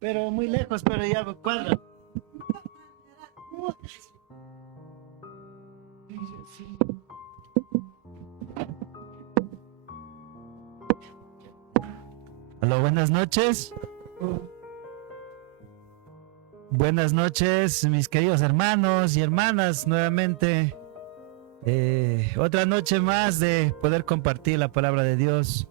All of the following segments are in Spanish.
pero muy lejos, pero ya cuadra. Hola, buenas noches. Buenas noches, mis queridos hermanos y hermanas, nuevamente. Otra noche más de poder compartir la palabra de Dios.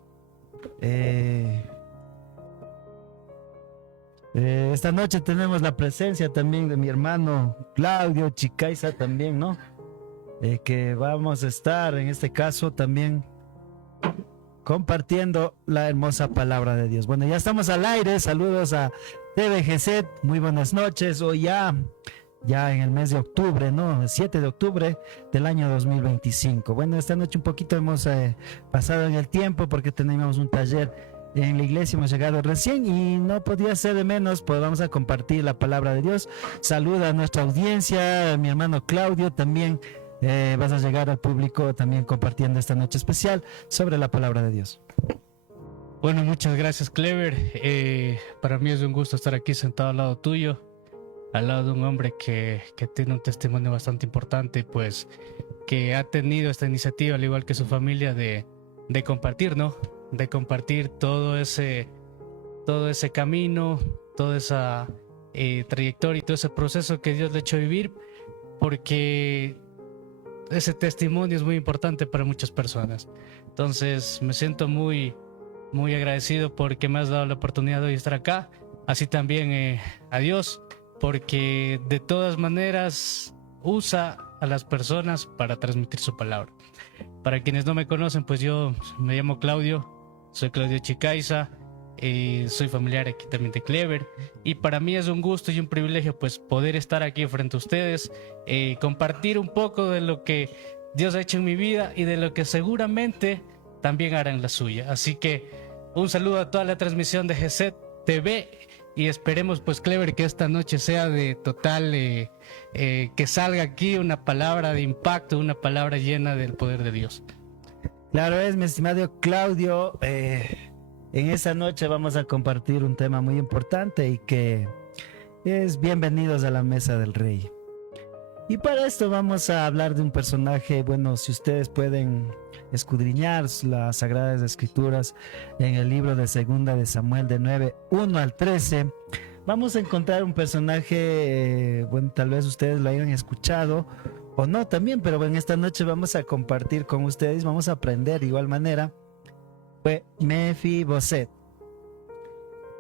Esta noche tenemos la presencia también de mi hermano Claudio Chicaiza también, ¿no? Que vamos a estar en este caso también compartiendo la hermosa palabra de Dios. Bueno, ya estamos al aire. Saludos a TVGZ. Muy buenas noches. Hoy ya en el mes de octubre, ¿no? El 7 de octubre del año 2025. Bueno, esta noche un poquito hemos pasado en el tiempo porque teníamos un taller en la iglesia, hemos llegado recién y no podía ser de menos, pues vamos a compartir la palabra de Dios. Saluda a nuestra audiencia, a mi hermano Claudio también. Vas a llegar al público también compartiendo esta noche especial sobre la palabra de Dios. Bueno, muchas gracias, Clever. Para mí es un gusto estar aquí sentado al lado tuyo, al lado de un hombre que tiene un testimonio bastante importante, pues que ha tenido esta iniciativa, al igual que su familia, de compartir, ¿no? De compartir todo ese camino, toda esa trayectoria y todo ese proceso que Dios le ha hecho vivir, porque ese testimonio es muy importante para muchas personas. Entonces me siento muy, muy agradecido porque me has dado la oportunidad de hoy estar acá. Así también a Dios, porque de todas maneras usa a las personas para transmitir su palabra. Para quienes no me conocen, pues yo me llamo Claudio, soy Claudio Chicaiza. Soy familiar aquí también de Clever y para mí es un gusto y un privilegio pues poder estar aquí frente a ustedes, compartir un poco de lo que Dios ha hecho en mi vida y de lo que seguramente también hará en la suya. Así que un saludo a toda la transmisión de GZ TV y esperemos pues Clever que esta noche sea de total, que salga aquí una palabra de impacto, una palabra llena del poder de Dios. Claro es, mi estimado Claudio. En esta noche vamos a compartir un tema muy importante y que es bienvenidos a la mesa del rey. Y para esto vamos a hablar de un personaje, bueno, si ustedes pueden escudriñar las Sagradas Escrituras en el libro de Segunda de Samuel de 9:1 al 13, vamos a encontrar un personaje, bueno, tal vez ustedes lo hayan escuchado o no también, pero en esta noche vamos a compartir con ustedes, vamos a aprender de igual manera. Fue Mefiboset.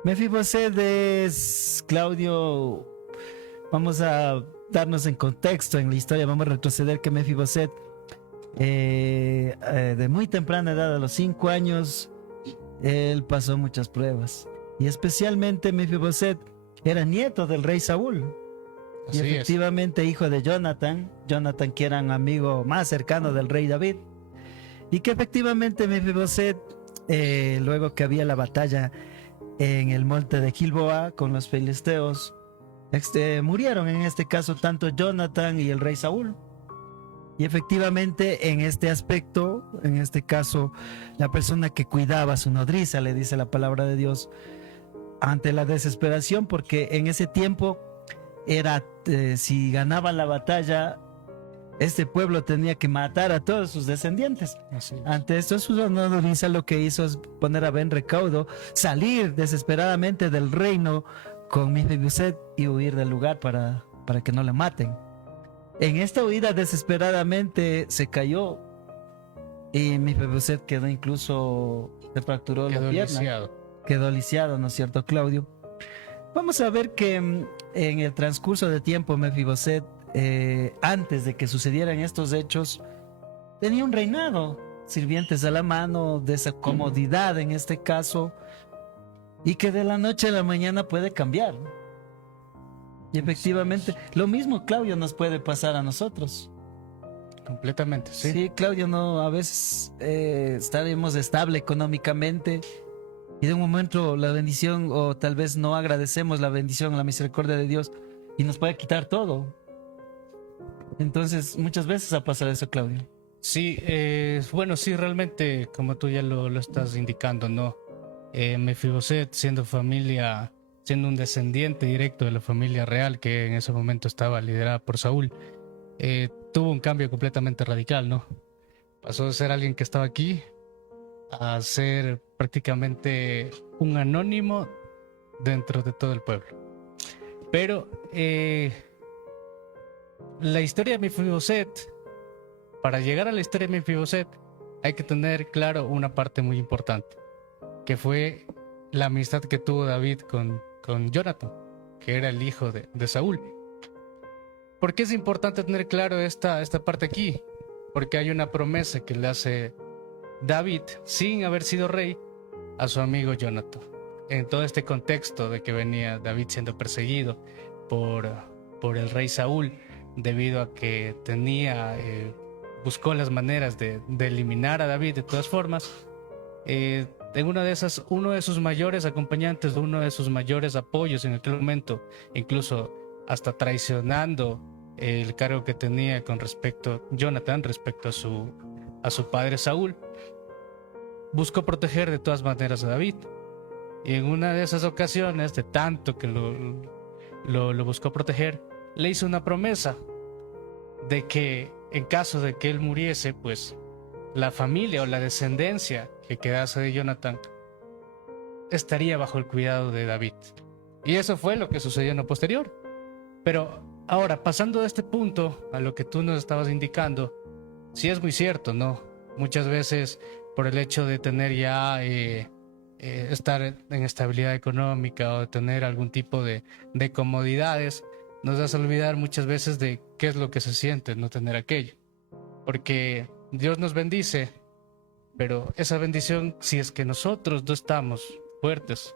Mefiboset es, Claudio, vamos a darnos en contexto en la historia, vamos a retroceder que Mefiboset de muy temprana edad, a los 5 años, él pasó muchas pruebas y especialmente Mefiboset era nieto del rey Saúl. Y Así efectivamente hijo de Jonathan que era un amigo más cercano del rey David, y que efectivamente Mefiboset, luego que había la batalla en el monte de Gilboa con los filisteos, murieron en este caso tanto Jonathan y el rey Saúl. Y efectivamente en este aspecto, en este caso, la persona que cuidaba a su nodriza, le dice la palabra de Dios, ante la desesperación, porque en ese tiempo era, si ganaban la batalla, este pueblo tenía que matar a todos sus descendientes. Ante esto, su nodriza lo que hizo es poner a buen recaudo, salir desesperadamente del reino con Mefiboset y huir del lugar para que no le maten. En esta huida desesperadamente se cayó y Mefiboset quedó incluso, se fracturó la pierna. Quedó lisiado, ¿no es cierto, Claudio? Vamos a ver que en el transcurso de tiempo Mefiboset, antes de que sucedieran estos hechos, tenía un reinado, sirvientes a la mano, de esa comodidad en este caso, y que de la noche a la mañana puede cambiar. Y efectivamente, lo mismo, Claudio, nos puede pasar a nosotros. Completamente, sí. Sí, Claudio, no, a veces estaremos estable económicamente y de un momento la bendición, o tal vez no agradecemos la bendición, la misericordia de Dios, y nos puede quitar todo. Entonces, muchas veces ha pasado eso, Claudio. Sí, bueno, sí, realmente, como tú ya lo estás indicando, ¿no? Mefiboset, siendo siendo un descendiente directo de la familia real que en ese momento estaba liderada por Saúl, tuvo un cambio completamente radical, ¿no? Pasó de ser alguien que estaba aquí a ser prácticamente un anónimo dentro de todo el pueblo. Pero la historia de Mefiboset, para llegar a la historia de Mefiboset, hay que tener claro una parte muy importante, que fue la amistad que tuvo David con Jonathan, que era el hijo de Saúl. ¿Por qué es importante tener claro esta parte aquí? Porque hay una promesa que le hace David, sin haber sido rey, a su amigo Jonathan. En todo este contexto de que venía David siendo perseguido por el rey Saúl, debido a que buscó las maneras de eliminar a David de todas formas. En una de esas, uno de sus mayores acompañantes, uno de sus mayores apoyos en aquel momento, incluso hasta traicionando el cargo que tenía con Jonathan respecto a su padre Saúl, buscó proteger de todas maneras a David. Y en una de esas ocasiones, de tanto que lo buscó proteger, le hizo una promesa de que en caso de que él muriese, pues la familia o la descendencia que quedase de Jonathan estaría bajo el cuidado de David. Y eso fue lo que sucedió en lo posterior. Pero ahora, pasando de este punto a lo que tú nos estabas indicando, sí es muy cierto, ¿no? Muchas veces por el hecho de tener ya estar en estabilidad económica o de tener algún tipo de comodidades, nos hace olvidar muchas veces de qué es lo que se siente no tener aquello. Porque Dios nos bendice, pero esa bendición, si es que nosotros no estamos fuertes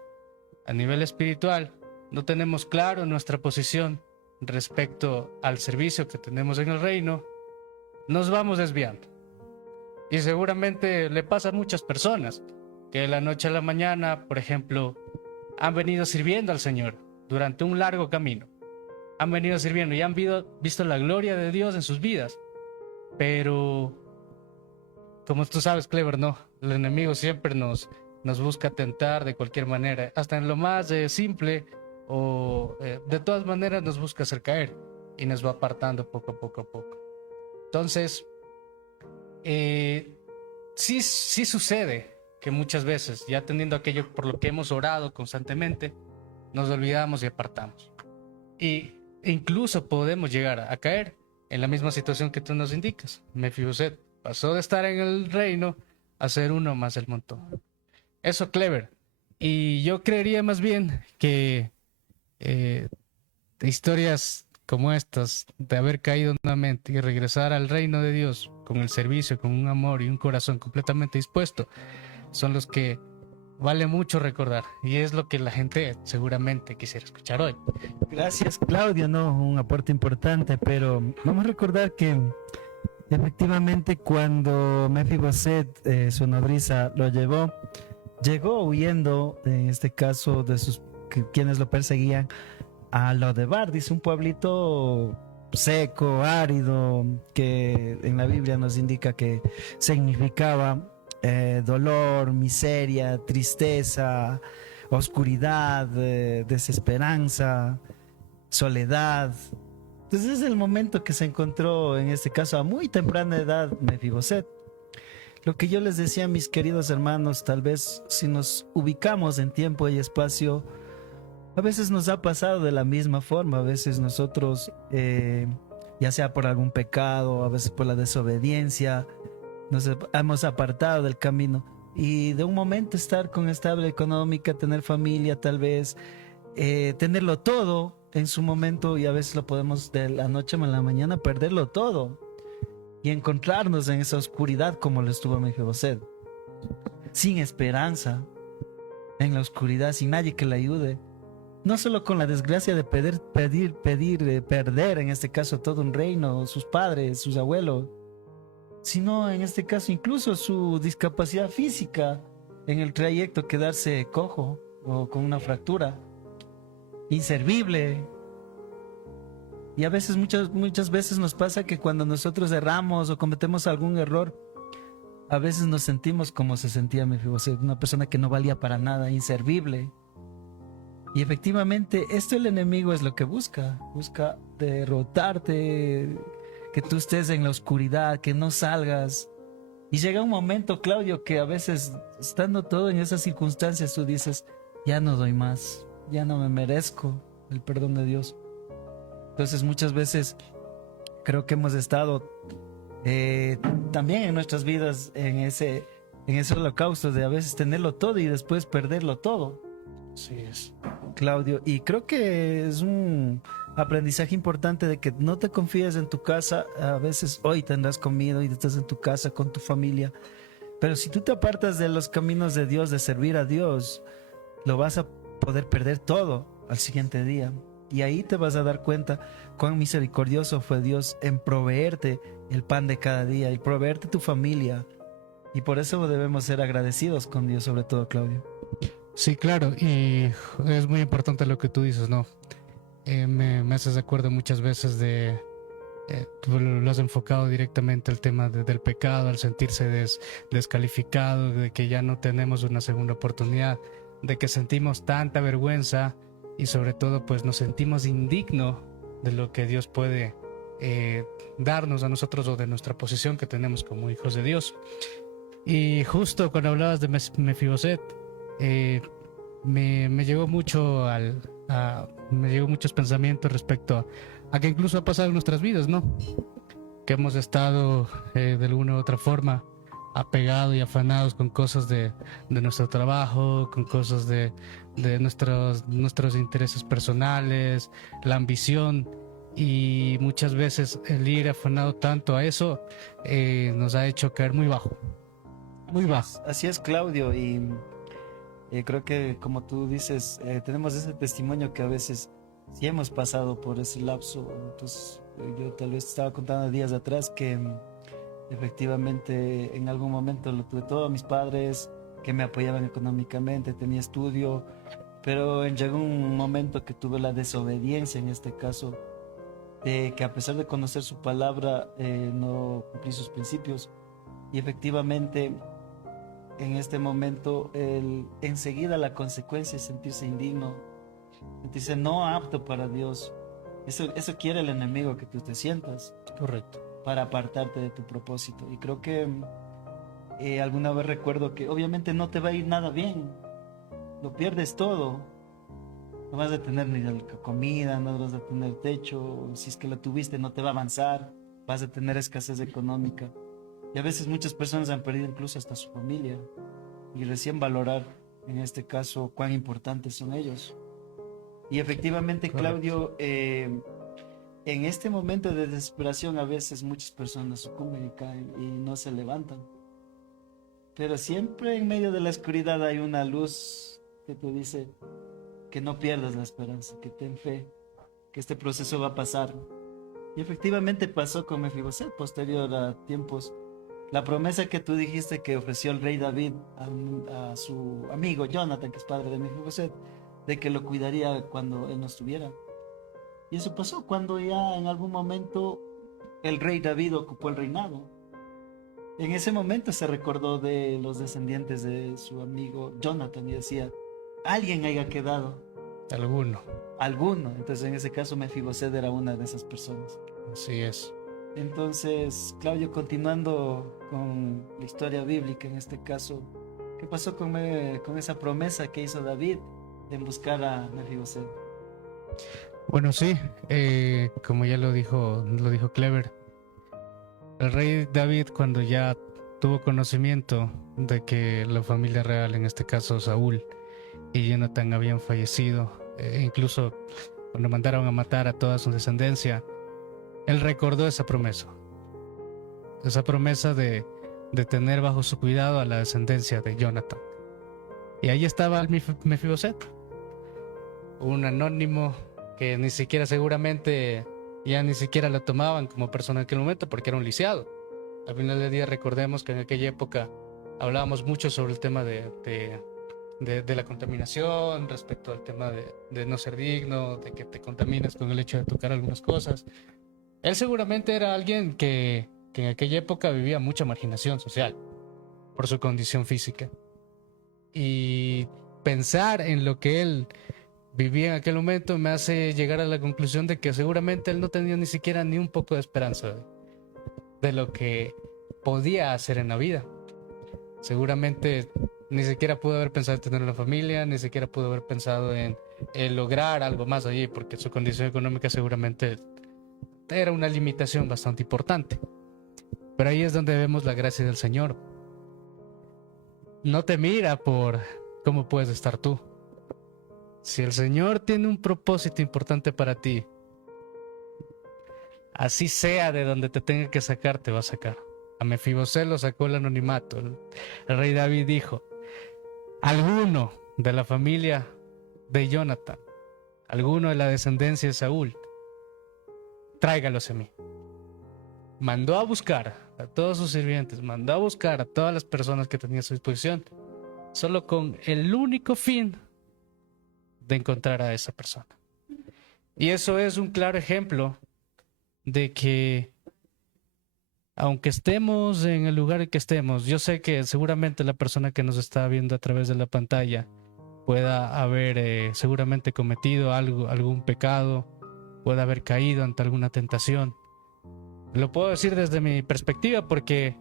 a nivel espiritual, no tenemos claro nuestra posición respecto al servicio que tenemos en el reino, nos vamos desviando. Y seguramente le pasa a muchas personas que de la noche a la mañana, por ejemplo, han venido sirviendo al Señor durante un largo camino. Han venido sirviendo y han visto la gloria de Dios en sus vidas. Pero, como tú sabes, Clever, ¿no? El enemigo siempre nos busca tentar de cualquier manera, hasta en lo más simple, o de todas maneras nos busca hacer caer y nos va apartando poco a poco. Entonces, sí sucede que muchas veces, ya teniendo aquello por lo que hemos orado constantemente, nos olvidamos y apartamos. E incluso podemos llegar a caer en la misma situación que tú nos indicas. Mefiboset pasó de estar en el reino a ser uno más del montón. Eso, Clever. Y yo creería más bien que historias como estas, de haber caído nuevamente y regresar al reino de Dios con el servicio, con un amor y un corazón completamente dispuesto, son los que vale mucho recordar, y es lo que la gente seguramente quisiera escuchar hoy. Gracias, Claudio, no, un aporte importante, pero vamos a recordar que efectivamente cuando Mefiboset, su nodriza, lo llegó huyendo, en este caso de quienes lo perseguían, a Lodebar, dice, un pueblito seco, árido, que en la Biblia nos indica que significaba dolor, miseria, tristeza, oscuridad, desesperanza, soledad. Entonces es el momento que se encontró, en este caso a muy temprana edad, Mefiboset. Lo que yo les decía, mis queridos hermanos, tal vez si nos ubicamos en tiempo y espacio, a veces nos ha pasado de la misma forma. A veces nosotros, ya sea por algún pecado, a veces por la desobediencia, nos hemos apartado del camino, y de un momento estar con estable económica, tener familia, tal vez tenerlo todo en su momento, y a veces lo podemos de la noche a la mañana perderlo todo y encontrarnos en esa oscuridad como lo estuvo Mefiboset, sin esperanza, en la oscuridad, sin nadie que le ayude, no solo con la desgracia de perder en este caso todo un reino, sus padres, sus abuelos, sino en este caso incluso su discapacidad física, en el trayecto quedarse cojo o con una fractura, inservible. Y a veces, muchas veces nos pasa que cuando nosotros erramos o cometemos algún error, a veces nos sentimos como se sentía Mefiboset, una persona que no valía para nada, inservible. Y efectivamente, esto el enemigo es lo que busca. Busca derrotarte, que tú estés en la oscuridad, que no salgas. Y llega un momento, Claudio, que a veces, estando todo en esas circunstancias, tú dices, ya no doy más, ya no me merezco el perdón de Dios. Entonces muchas veces creo que hemos estado también en nuestras vidas en ese holocausto de a veces tenerlo todo y después perderlo todo. Así es. Claudio, y creo que es un aprendizaje importante de que no te confíes en tu casa. A veces hoy tendrás comido y estás en tu casa con tu familia, pero si tú te apartas de los caminos de Dios, de servir a Dios, lo vas a poder perder todo al siguiente día. Y ahí te vas a dar cuenta cuán misericordioso fue Dios en proveerte el pan de cada día y proveerte tu familia. Y por eso debemos ser agradecidos con Dios, sobre todo, Claudio. Sí, claro, y es muy importante lo que tú dices, ¿no? Me haces de acuerdo muchas veces de, tú lo has enfocado directamente al tema del pecado, al sentirse descalificado, de que ya no tenemos una segunda oportunidad, de que sentimos tanta vergüenza y sobre todo pues nos sentimos indignos de lo que Dios puede darnos a nosotros o de nuestra posición que tenemos como hijos de Dios. Y justo cuando hablabas de Mefiboset, me llegó mucho me llegó muchos pensamientos respecto a que incluso ha pasado en nuestras vidas, ¿no? Que hemos estado de alguna u otra forma apegados y afanados con cosas de nuestro trabajo, con cosas de nuestros intereses personales, la ambición, y muchas veces el ir afanado tanto a eso nos ha hecho caer muy bajo. Muy bajo. Así es, Claudio, y creo que como tú dices, tenemos ese testimonio que a veces sí hemos pasado por ese lapso. Entonces yo tal vez estaba contando días atrás que efectivamente en algún momento lo tuve todo, mis padres que me apoyaban económicamente, tenía estudio, pero llegó un momento que tuve la desobediencia, en este caso, de que a pesar de conocer su palabra, no cumplí sus principios. Y efectivamente en este momento enseguida la consecuencia es sentirse indigno, sentirse no apto para Dios. Eso quiere el enemigo, que tú te sientas. Correcto. Para apartarte de tu propósito. Y creo que alguna vez recuerdo que obviamente no te va a ir nada bien, lo pierdes todo, no vas a tener ni comida, no vas a tener techo, si es que la tuviste no te va a avanzar, vas a tener escasez económica. Y a veces muchas personas han perdido incluso hasta su familia, y recién valorar en este caso cuán importantes son ellos. Y efectivamente, Claudio, en este momento de desesperación a veces muchas personas sucumben y caen y no se levantan. Pero siempre en medio de la oscuridad hay una luz que te dice que no pierdas la esperanza, que ten fe, que este proceso va a pasar. Y efectivamente pasó con Mefiboset. Posterior a tiempos, la promesa que tú dijiste que ofreció el rey David a su amigo Jonathan, que es padre de Mefiboset, de que lo cuidaría cuando él no estuviera. Y eso pasó cuando ya en algún momento el rey David ocupó el reinado. En ese momento se recordó de los descendientes de su amigo Jonathan y decía, alguien haya quedado. Alguno. Entonces en ese caso Mefiboset era una de esas personas. Así es. Entonces, Claudio, continuando con la historia bíblica en este caso, ¿qué pasó con esa promesa que hizo David en buscar a Mefiboset? Bueno, sí, como ya lo dijo Clever, el rey David, cuando ya tuvo conocimiento de que la familia real, en este caso Saúl y Jonathan, habían fallecido, incluso cuando mandaron a matar a toda su descendencia, él recordó esa promesa de tener bajo su cuidado a la descendencia de Jonathan. Y ahí estaba el Mefiboset, un anónimo que ni siquiera seguramente ya ni siquiera lo tomaban como persona en aquel momento porque era un lisiado. Al final del día recordemos que en aquella época hablábamos mucho sobre el tema de la contaminación, respecto al tema de no ser digno, de que te contaminas con el hecho de tocar algunas cosas. Él seguramente era alguien que en aquella época vivía mucha marginación social por su condición física. Y pensar en lo que él viví en aquel momento me hace llegar a la conclusión de que seguramente él no tenía ni siquiera ni un poco de esperanza de lo que podía hacer en la vida. Seguramente ni siquiera pudo haber pensado en tener una familia, ni siquiera pudo haber pensado en lograr algo más allí, porque su condición económica seguramente era una limitación bastante importante. Pero ahí es donde vemos la gracia del Señor. No te mira por cómo puedes estar tú. Si el Señor tiene un propósito importante para ti, así sea de donde te tenga que sacar, te va a sacar. A Mefibosé lo sacó el anonimato. El rey David dijo: alguno de la familia de Jonathan, alguno de la descendencia de Saúl, tráigalos a mí. Mandó a buscar a todos sus sirvientes, mandó a buscar a todas las personas que tenía a su disposición, solo con el único fin de encontrar a esa persona. Y eso es un claro ejemplo de que aunque estemos en el lugar en que estemos, yo sé que seguramente la persona que nos está viendo a través de la pantalla pueda haber seguramente cometido algún pecado, pueda haber caído ante alguna tentación. Lo puedo decir desde mi perspectiva porque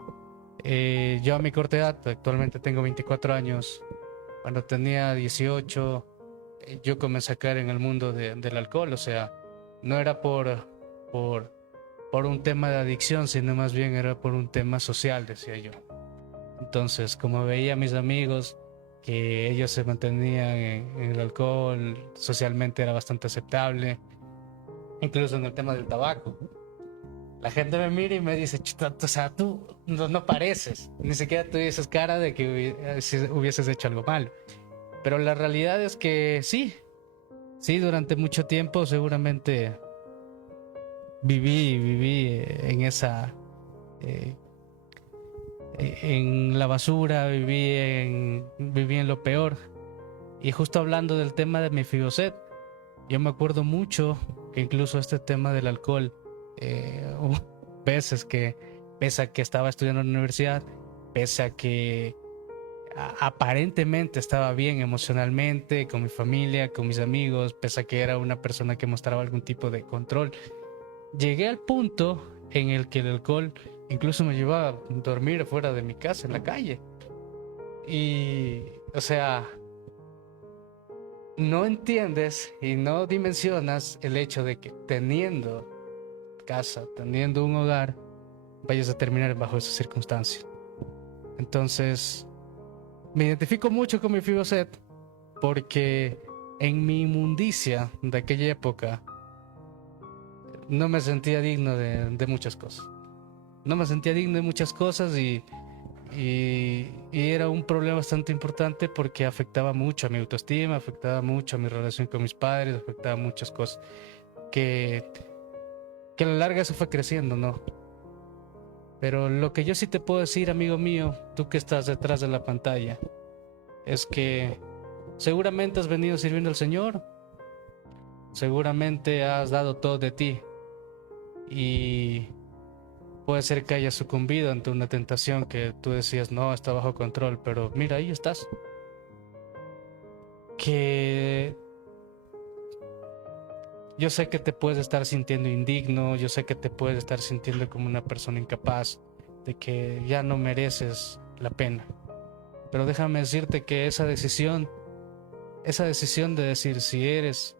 yo a mi corta edad, actualmente tengo 24 años, cuando tenía 18, yo comencé a caer en el mundo del alcohol. O sea, no era por un tema de adicción, sino más bien era por un tema social, decía yo. Entonces, como veía a mis amigos que ellos se mantenían en el alcohol, socialmente era bastante aceptable, incluso en el tema del tabaco. La gente me mira y me dice: o sea, tú no pareces, ni siquiera tú dices cara de que hubieses hecho algo malo. Pero la realidad es que sí, durante mucho tiempo seguramente viví en la basura, viví en lo peor. Y justo hablando del tema de Mefiboset, yo me acuerdo mucho que incluso este tema del alcohol, hubo veces que, pese a que estaba estudiando en la universidad, pese a que aparentemente estaba bien emocionalmente, con mi familia, con mis amigos, pese a que era una persona que mostraba algún tipo de control, llegué al punto en el que el alcohol incluso me llevaba a dormir fuera de mi casa, en la calle. Y, o sea, no entiendes y no dimensionas el hecho de que teniendo casa, teniendo un hogar, vayas a terminar bajo esas circunstancias. Entonces, me identifico mucho con Mefiboset porque en mi inmundicia de aquella época no me sentía digno de muchas cosas. No me sentía digno de muchas cosas y era un problema bastante importante porque afectaba mucho a mi autoestima, afectaba mucho a mi relación con mis padres, afectaba muchas cosas que a la larga eso fue creciendo, ¿no? Pero lo que yo sí te puedo decir, amigo mío, tú que estás detrás de la pantalla, es que seguramente has venido sirviendo al Señor, seguramente has dado todo de ti y puede ser que hayas sucumbido ante una tentación que tú decías no, está bajo control, pero mira, ahí estás. Que yo sé que te puedes estar sintiendo indigno, yo sé que te puedes estar sintiendo como una persona incapaz, de que ya no mereces la pena. Pero déjame decirte que esa decisión de decir si eres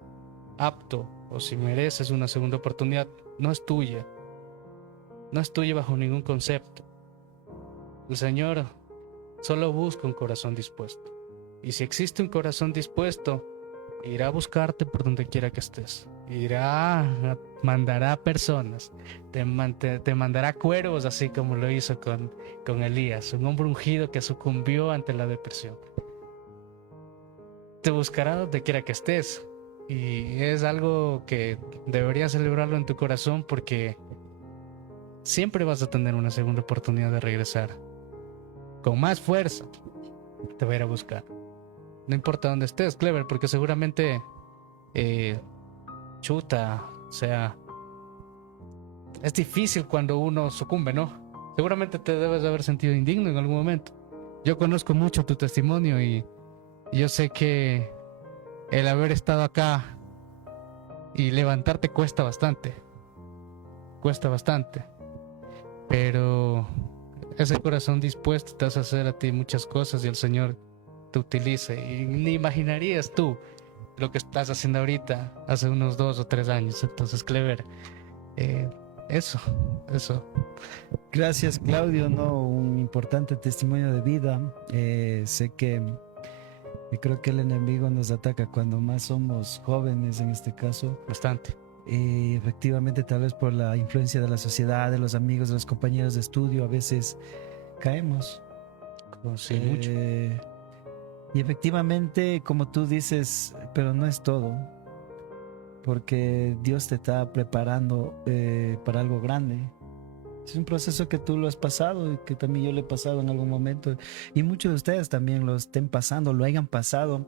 apto o si mereces una segunda oportunidad, no es tuya. No es tuya bajo ningún concepto. El Señor solo busca un corazón dispuesto. Y si existe un corazón dispuesto, irá a buscarte por donde quiera que estés. Mandará personas, te mandará cuervos, así como lo hizo con Elías, un hombre ungido que sucumbió ante la depresión. Te buscará donde quiera que estés. Y es algo que deberías celebrarlo en tu corazón porque siempre vas a tener una segunda oportunidad de regresar. Con más fuerza te va a ir a buscar. No importa dónde estés, Clever, porque seguramente o sea, es difícil cuando uno sucumbe, ¿no? Seguramente te debes de haber sentido indigno en algún momento. Yo conozco mucho tu testimonio y yo sé que el haber estado acá y levantarte cuesta bastante, pero ese corazón dispuesto te hace hacer a ti muchas cosas y el Señor te utiliza. Y ni imaginarías tú lo que estás haciendo ahorita hace unos 2 o 3 años. Entonces, Clever, eso. Gracias, Claudio, ¿no? Un importante testimonio de vida. Sé que creo que el enemigo nos ataca cuando más somos jóvenes, en este caso. Bastante. Y efectivamente, tal vez por la influencia de la sociedad, de los amigos, de los compañeros de estudio, a veces caemos. Sí, mucho. Y efectivamente, como tú dices, pero no es todo, porque Dios te está preparando para algo grande. Es un proceso que tú lo has pasado y que también yo lo he pasado en algún momento, y muchos de ustedes también lo estén pasando, lo hayan pasado.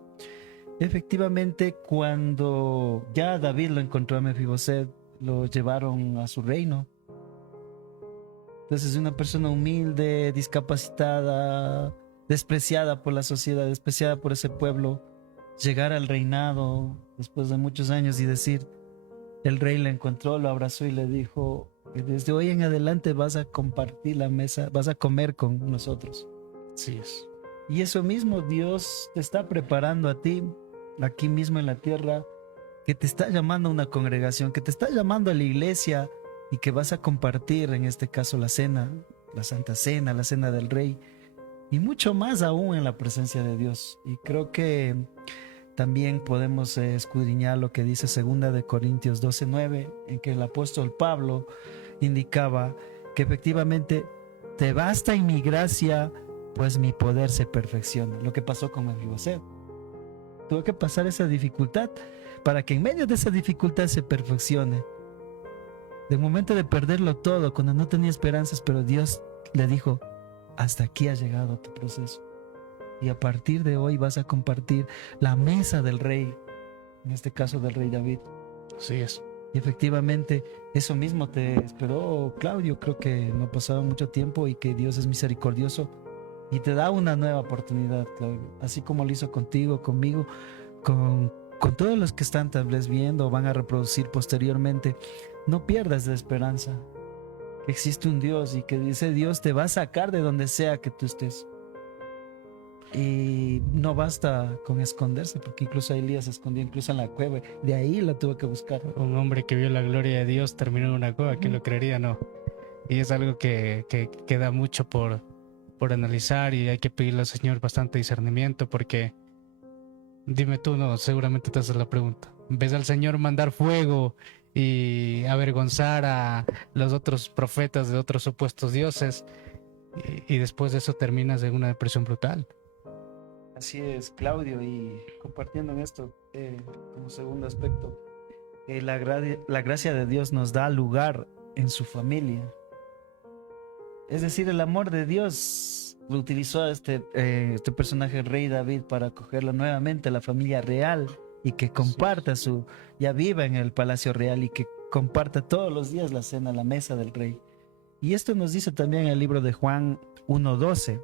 Efectivamente, cuando ya David lo encontró a Mefiboset, lo llevaron a su reino. Entonces, una persona humilde, discapacitada, despreciada por la sociedad, despreciada por ese pueblo, llegar al reinado después de muchos años y decir, el rey le encontró, lo abrazó y le dijo, desde hoy en adelante vas a compartir la mesa, vas a comer con nosotros. Así es. Y eso mismo Dios te está preparando a ti, aquí mismo en la tierra, que te está llamando a una congregación, que te está llamando a la iglesia y que vas a compartir, en este caso, la cena, la Santa Cena, la Cena del Rey, y mucho más aún en la presencia de Dios. Y creo que también podemos escudriñar lo que dice 2 de Corintios 12:9, en que el apóstol Pablo indicaba que efectivamente te basta en mi gracia, pues mi poder se perfecciona. Lo que pasó con Mefiboset. Tuvo que pasar esa dificultad para que en medio de esa dificultad se perfeccione. De momento de perderlo todo, cuando no tenía esperanzas, pero Dios le dijo, hasta aquí ha llegado tu proceso. Y a partir de hoy vas a compartir la mesa del rey, en este caso del rey David. Así es. Y efectivamente, eso mismo te esperó, Claudio. Creo que no pasaba mucho tiempo y que Dios es misericordioso y te da una nueva oportunidad, Claudio. Así como lo hizo contigo, conmigo, con todos los que están tal vez viendo o van a reproducir posteriormente. No pierdas la esperanza. Existe un Dios y que ese Dios te va a sacar de donde sea que tú estés. Y no basta con esconderse, porque incluso Elías se escondió incluso en la cueva. De ahí lo tuvo que buscar. Un hombre que vio la gloria de Dios terminó en una cueva. ¿Quién lo creería? No. Y es algo que da mucho por analizar, y hay que pedirle al Señor bastante discernimiento, porque dime tú, no, seguramente te haces la pregunta. ¿Ves al Señor mandar fuego y avergonzar a los otros profetas de otros supuestos dioses, y después de eso terminas en una depresión brutal? Así es, Claudio, y compartiendo en esto, como segundo aspecto, la gracia de Dios nos da lugar en su familia. Es decir, el amor de Dios lo utilizó a este personaje, el rey David, para acogerlo nuevamente a la familia real y que comparta ya viva en el palacio real y que comparta todos los días la cena, la mesa del rey. Y esto nos dice también el libro de Juan 1:12.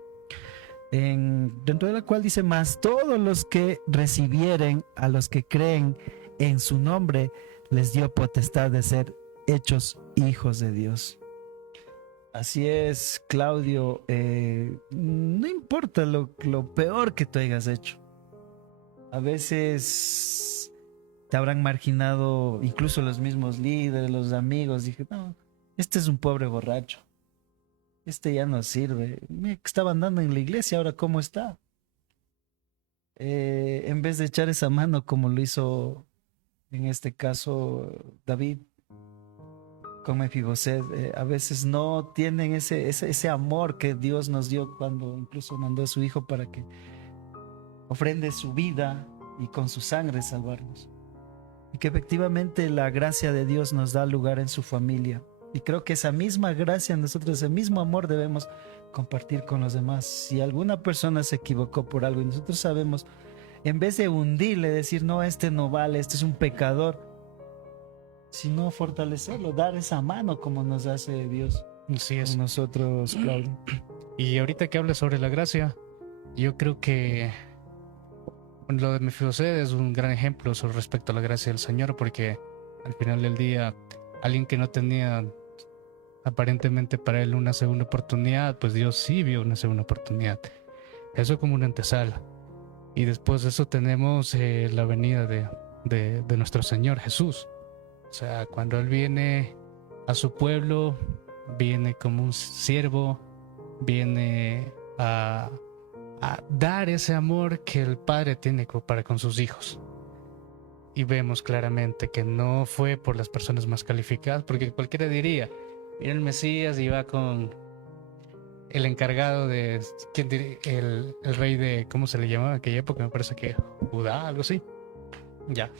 Dentro de la cual dice, más todos los que recibieren a los que creen en su nombre, les dio potestad de ser hechos hijos de Dios. Así es, Claudio, no importa lo peor que tú hayas hecho. A veces te habrán marginado incluso los mismos líderes, los amigos. Dije, no, este es un pobre borracho. Este ya no sirve. Mira que estaba andando en la iglesia, ahora cómo está. En vez de echar esa mano como lo hizo en este caso David con Mefiboset, a veces no tienen ese amor que Dios nos dio cuando incluso mandó a su hijo para que ofrende su vida y con su sangre salvarnos. Y que efectivamente la gracia de Dios nos da lugar en su familia. Y creo que esa misma gracia, nosotros ese mismo amor debemos compartir con los demás. Si alguna persona se equivocó por algo y nosotros sabemos, en vez de hundirle, decir, no, este no vale, este es un pecador, sino fortalecerlo, dar esa mano como nos hace Dios. Así es. Con nosotros, Claudio. Y ahorita que hablas sobre la gracia, yo creo que lo de Mefiboset es un gran ejemplo sobre respecto a la gracia del Señor, porque al final del día, alguien que no tenía aparentemente para él una segunda oportunidad, pues Dios sí vio una segunda oportunidad. Eso como una antesala. Y después de eso tenemos la venida de nuestro Señor Jesús. O sea, cuando Él viene a su pueblo, viene como un siervo, viene a dar ese amor que el Padre tiene para con sus hijos. Y vemos claramente que no fue por las personas más calificadas, porque cualquiera diría, mira, el Mesías iba con el encargado de, ¿quién diría? El rey de, ¿cómo se le llamaba en aquella época? Me parece que Judá, algo así. Ya.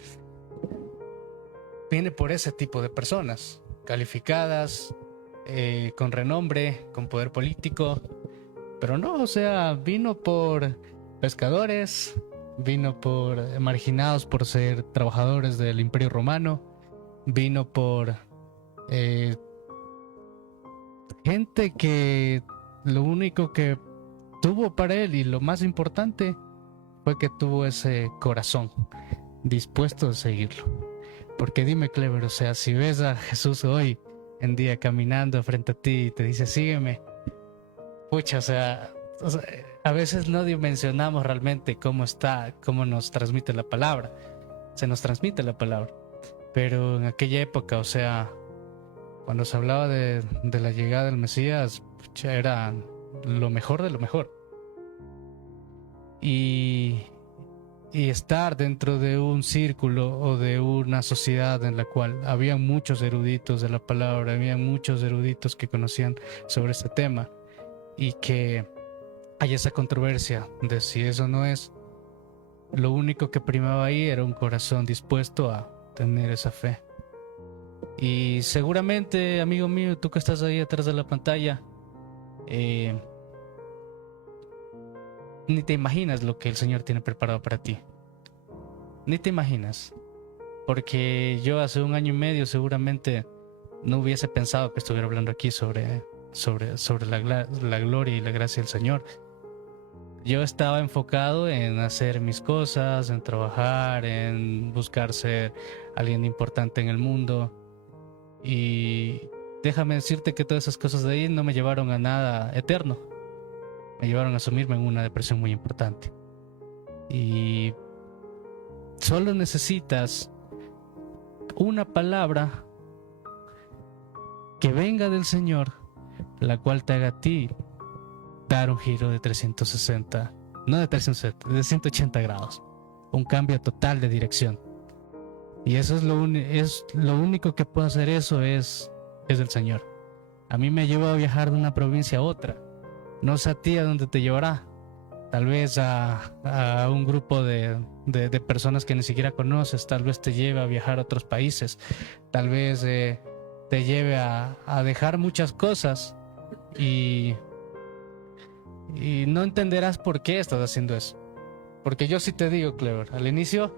Viene por ese tipo de personas, calificadas, con renombre, con poder político. Pero no, o sea, vino por pescadores, vino por marginados por ser trabajadores del Imperio Romano, vino por gente que lo único que tuvo para él y lo más importante fue que tuvo ese corazón dispuesto a seguirlo. Porque dime, Clever, o sea, si ves a Jesús hoy en día caminando frente a ti y te dice sígueme, pucha, o sea, a veces no dimensionamos realmente cómo nos transmite la palabra. Se nos transmite la palabra. Pero en aquella época, o sea, cuando se hablaba de la llegada del Mesías, pucha, era lo mejor de lo mejor. Y estar dentro de un círculo o de una sociedad en la cual había muchos eruditos de la palabra, había muchos eruditos que conocían sobre este tema, y que hay esa controversia de si eso no es, lo único que primaba ahí era un corazón dispuesto a tener esa fe. Y seguramente, amigo mío, tú que estás ahí atrás de la pantalla, ni te imaginas lo que el Señor tiene preparado para ti. Ni te imaginas. Porque yo hace 1 año y medio seguramente no hubiese pensado que estuviera hablando aquí sobre la gloria y la gracia del Señor. Yo estaba enfocado en hacer mis cosas, en trabajar, en buscar ser alguien importante en el mundo. Y déjame decirte que todas esas cosas de ahí no me llevaron a nada eterno. Me llevaron a sumirme en una depresión muy importante. Y solo necesitas una palabra que venga del Señor, la cual te haga a ti dar un giro de 360, no de 360, de 180 grados. Un cambio total de dirección. Y eso es lo único que puede hacer eso es el Señor. A mí me llevó a viajar de una provincia a otra. No sé a ti a dónde te llevará. Tal vez a un grupo de personas que ni siquiera conoces. Tal vez te lleve a viajar a otros países. Tal vez te lleve a dejar muchas cosas. Y no entenderás por qué estás haciendo eso. Porque yo sí te digo, Clever, al inicio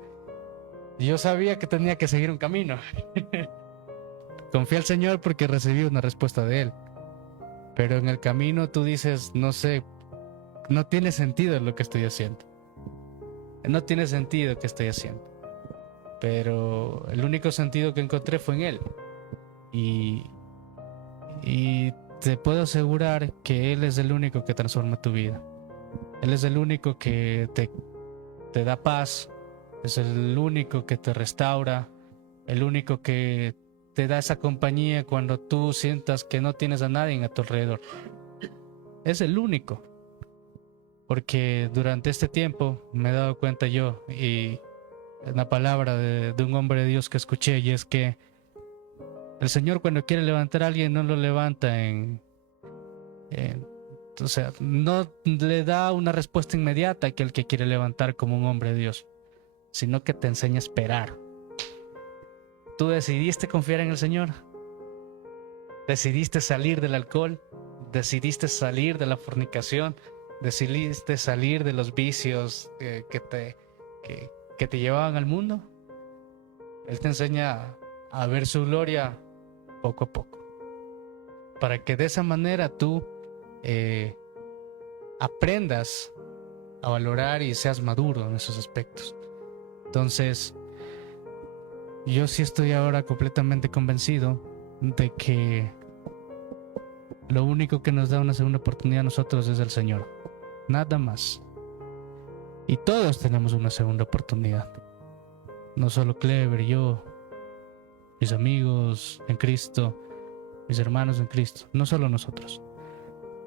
yo sabía que tenía que seguir un camino. Confié al Señor porque recibí una respuesta de Él. Pero en el camino tú dices, no sé, no tiene sentido lo que estoy haciendo. No tiene sentido que estoy haciendo. Pero el único sentido que encontré fue en Él. Y te puedo asegurar que Él es el único que transforma tu vida. Él es el único que te da paz. Es el único que te restaura. El único que te da esa compañía cuando tú sientas que no tienes a nadie a tu alrededor. Es el único. Porque durante este tiempo me he dado cuenta yo, y una palabra de un hombre de Dios que escuché, y es que el Señor cuando quiere levantar a alguien no lo levanta o sea, no le da una respuesta inmediata a aquel que quiere levantar como un hombre de Dios, sino que te enseña a esperar. Tú decidiste confiar en el Señor, decidiste salir del alcohol, decidiste salir de la fornicación, decidiste salir de los vicios que te llevaban al mundo. Él te enseña a ver su gloria poco a poco, para que de esa manera tú aprendas a valorar y seas maduro en esos aspectos. Entonces, yo sí estoy ahora completamente convencido de que lo único que nos da una segunda oportunidad a nosotros es el Señor, nada más. Y todos tenemos una segunda oportunidad, no solo Clever, yo, mis amigos en Cristo, mis hermanos en Cristo, no solo nosotros.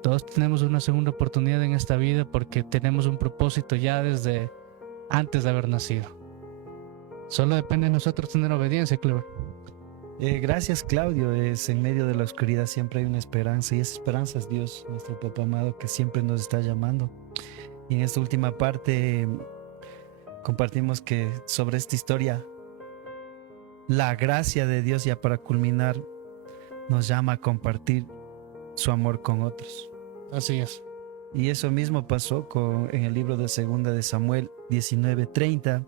Todos tenemos una segunda oportunidad en esta vida porque tenemos un propósito ya desde antes de haber nacido. Solo depende de nosotros tener obediencia, Clever. Gracias, Claudio. Es en medio de la oscuridad siempre hay una esperanza, y esa esperanza es Dios, nuestro Papá amado, que siempre nos está llamando. Y en esta última parte compartimos que sobre esta historia, la gracia de Dios, ya para culminar, nos llama a compartir su amor con otros. Así es. Y eso mismo pasó en el libro de Segunda de Samuel 19:30.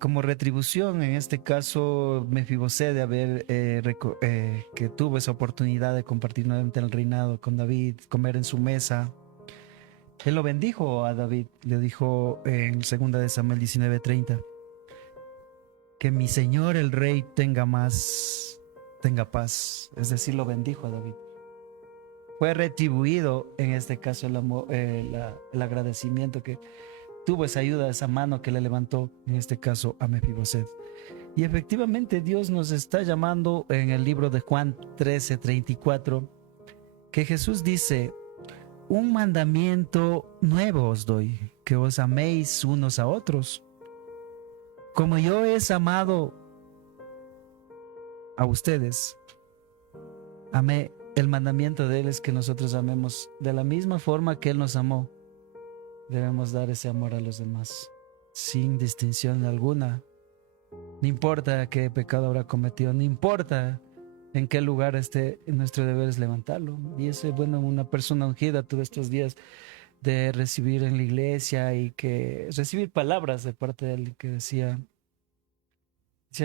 Como retribución, en este caso, Mefibosé, de haber que tuvo esa oportunidad de compartir nuevamente el reinado con David, comer en su mesa, él lo bendijo a David. Le dijo en Segunda de Samuel 19:30 que mi señor el rey tenga paz. Es decir, lo bendijo a David. Fue retribuido en este caso el agradecimiento que tuvo, esa ayuda, esa mano que le levantó, en este caso a Mefiboset. Y efectivamente Dios nos está llamando en el libro de Juan 13:34, que Jesús dice: un mandamiento nuevo os doy, que os améis unos a otros. Como yo he amado a ustedes, amé. El mandamiento de Él es que nosotros amemos de la misma forma que Él nos amó. Debemos dar ese amor a los demás, sin distinción alguna. No importa qué pecado habrá cometido, no importa en qué lugar esté, nuestro deber es levantarlo. Y eso es bueno, una persona ungida todos estos días de recibir en la iglesia y que recibir palabras de parte de Él que decía,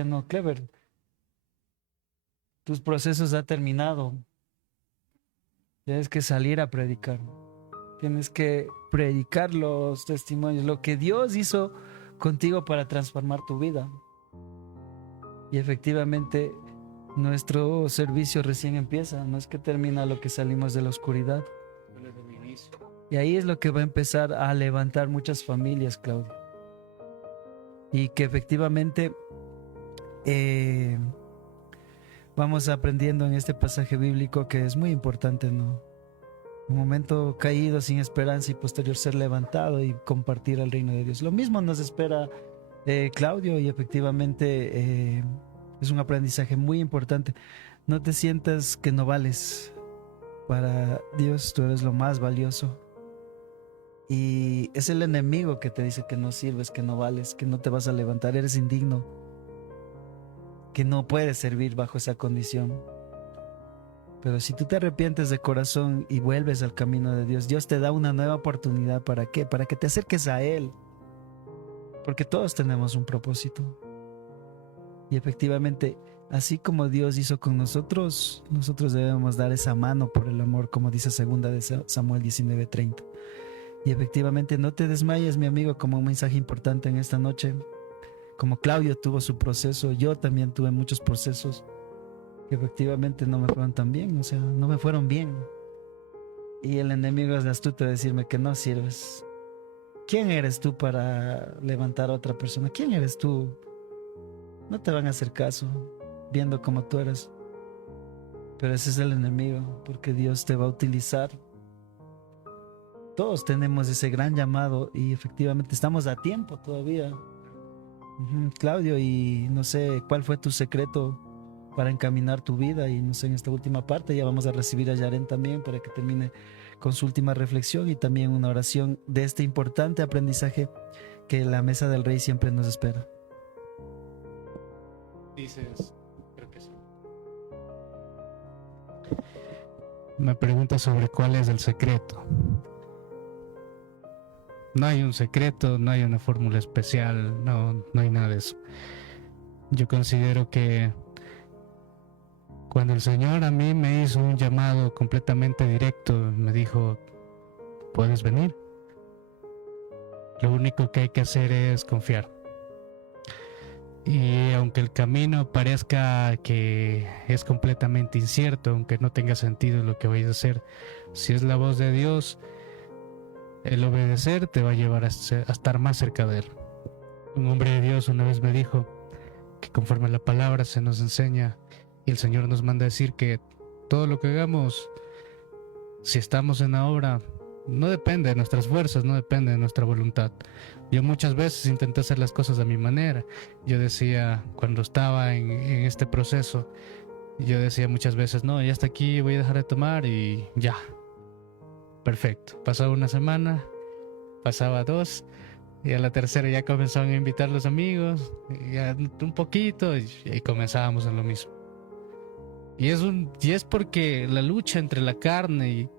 no, Clever, tus procesos han terminado. Tienes que salir a predicar. Tienes que predicar los testimonios, lo que Dios hizo contigo para transformar tu vida. Y efectivamente, nuestro servicio recién empieza. No es que termina lo que salimos de la oscuridad. Y ahí es lo que va a empezar a levantar muchas familias, Claudio. Y que efectivamente vamos aprendiendo en este pasaje bíblico que es muy importante, ¿no? Un momento caído, sin esperanza, y posterior ser levantado y compartir el reino de Dios. Lo mismo nos espera Claudio, y efectivamente es un aprendizaje muy importante. No te sientas que no vales. Para Dios tú eres lo más valioso. Y es el enemigo que te dice que no sirves, que no vales, que no te vas a levantar, eres indigno, que no puedes servir bajo esa condición. Pero si tú te arrepientes de corazón y vuelves al camino de Dios, Dios te da una nueva oportunidad. ¿Para qué? Para que te acerques a Él. Porque todos tenemos un propósito. Y efectivamente, así como Dios hizo con nosotros, nosotros debemos dar esa mano por el amor, como dice Segunda de Samuel 19:30. Y efectivamente, no te desmayes, mi amigo, como un mensaje importante en esta noche. Como Claudio tuvo su proceso, yo también tuve muchos procesos que efectivamente no me fueron tan bien, o sea, no me fueron bien. Y el enemigo es astuto de decirme que no sirves. ¿Quién eres tú para levantar a otra persona? ¿Quién eres tú? No te van a hacer caso, viendo como tú eres. Pero ese es el enemigo, porque Dios te va a utilizar. Todos tenemos ese gran llamado y efectivamente estamos a tiempo todavía. Claudio, y no sé cuál fue tu secreto para encaminar tu vida. Y no sé, en esta última parte ya vamos a recibir a Yaren también para que termine con su última reflexión y también una oración de este importante aprendizaje que la mesa del rey siempre nos espera. Dices, creo que sí. Me pregunta sobre cuál es el secreto. No hay un secreto, no hay una fórmula especial, no hay nada de eso. Yo considero que cuando el Señor a mí me hizo un llamado completamente directo, me dijo, puedes venir, Lo único que hay que hacer es confiar. Y aunque el camino parezca que es completamente incierto, aunque no tenga sentido lo que vayas a hacer, si es la voz de Dios, el obedecer te va a llevar a estar más cerca de Él. Un hombre de Dios una vez me dijo que conforme la palabra se nos enseña y el Señor nos manda a decir que todo lo que hagamos, si estamos en la obra, no depende de nuestras fuerzas, no depende de nuestra voluntad. Yo muchas veces intenté hacer las cosas a mi manera. Yo decía, cuando estaba en este proceso, yo decía muchas veces, no, ya hasta aquí, voy a dejar de tomar y ya. Perfecto. Pasaba una semana, pasaba dos, y a la tercera ya comenzaban a invitar los amigos, y ya un poquito, y comenzábamos en lo mismo. Y es porque la lucha entre la carne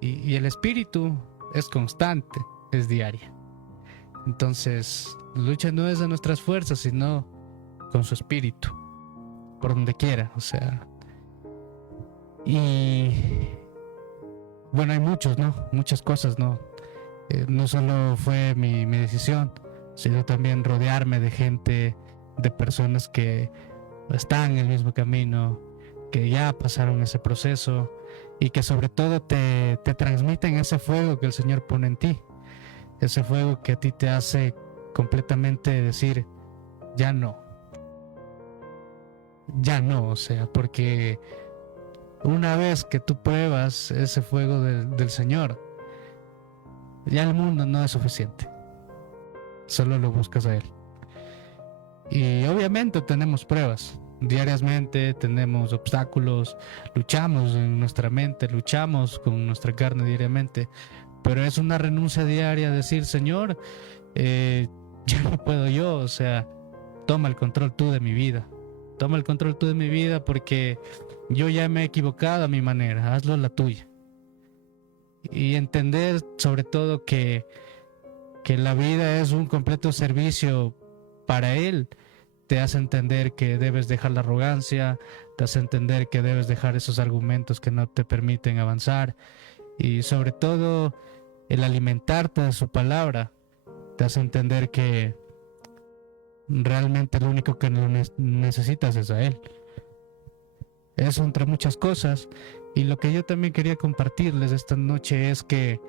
y el espíritu es constante, es diaria. Entonces, la lucha no es de nuestras fuerzas, sino con su espíritu, por donde quiera, o sea. Y bueno, hay muchas cosas, ¿no? No solo fue mi decisión, sino también rodearme de gente, de personas que están en el mismo camino, que ya pasaron ese proceso y que sobre todo te transmiten ese fuego que el Señor pone en ti, ese fuego que a ti te hace completamente decir, ya no, o sea, porque una vez que tú pruebas ese fuego del Señor, ya el mundo no es suficiente, solo lo buscas a Él. Y obviamente tenemos pruebas, diariamente tenemos obstáculos, luchamos en nuestra mente, luchamos con nuestra carne diariamente, pero es una renuncia diaria a decir, Señor, ya no puedo yo, o sea, toma el control tú de mi vida, porque yo ya me he equivocado a mi manera, hazlo a la tuya. Y entender sobre todo que la vida es un completo servicio para Él, te hace entender que debes dejar la arrogancia, te hace entender que debes dejar esos argumentos que no te permiten avanzar, y sobre todo el alimentarte de su palabra te hace entender que realmente lo único que necesitas es a Él. Eso entre muchas cosas. Y lo que yo también quería compartirles esta noche es que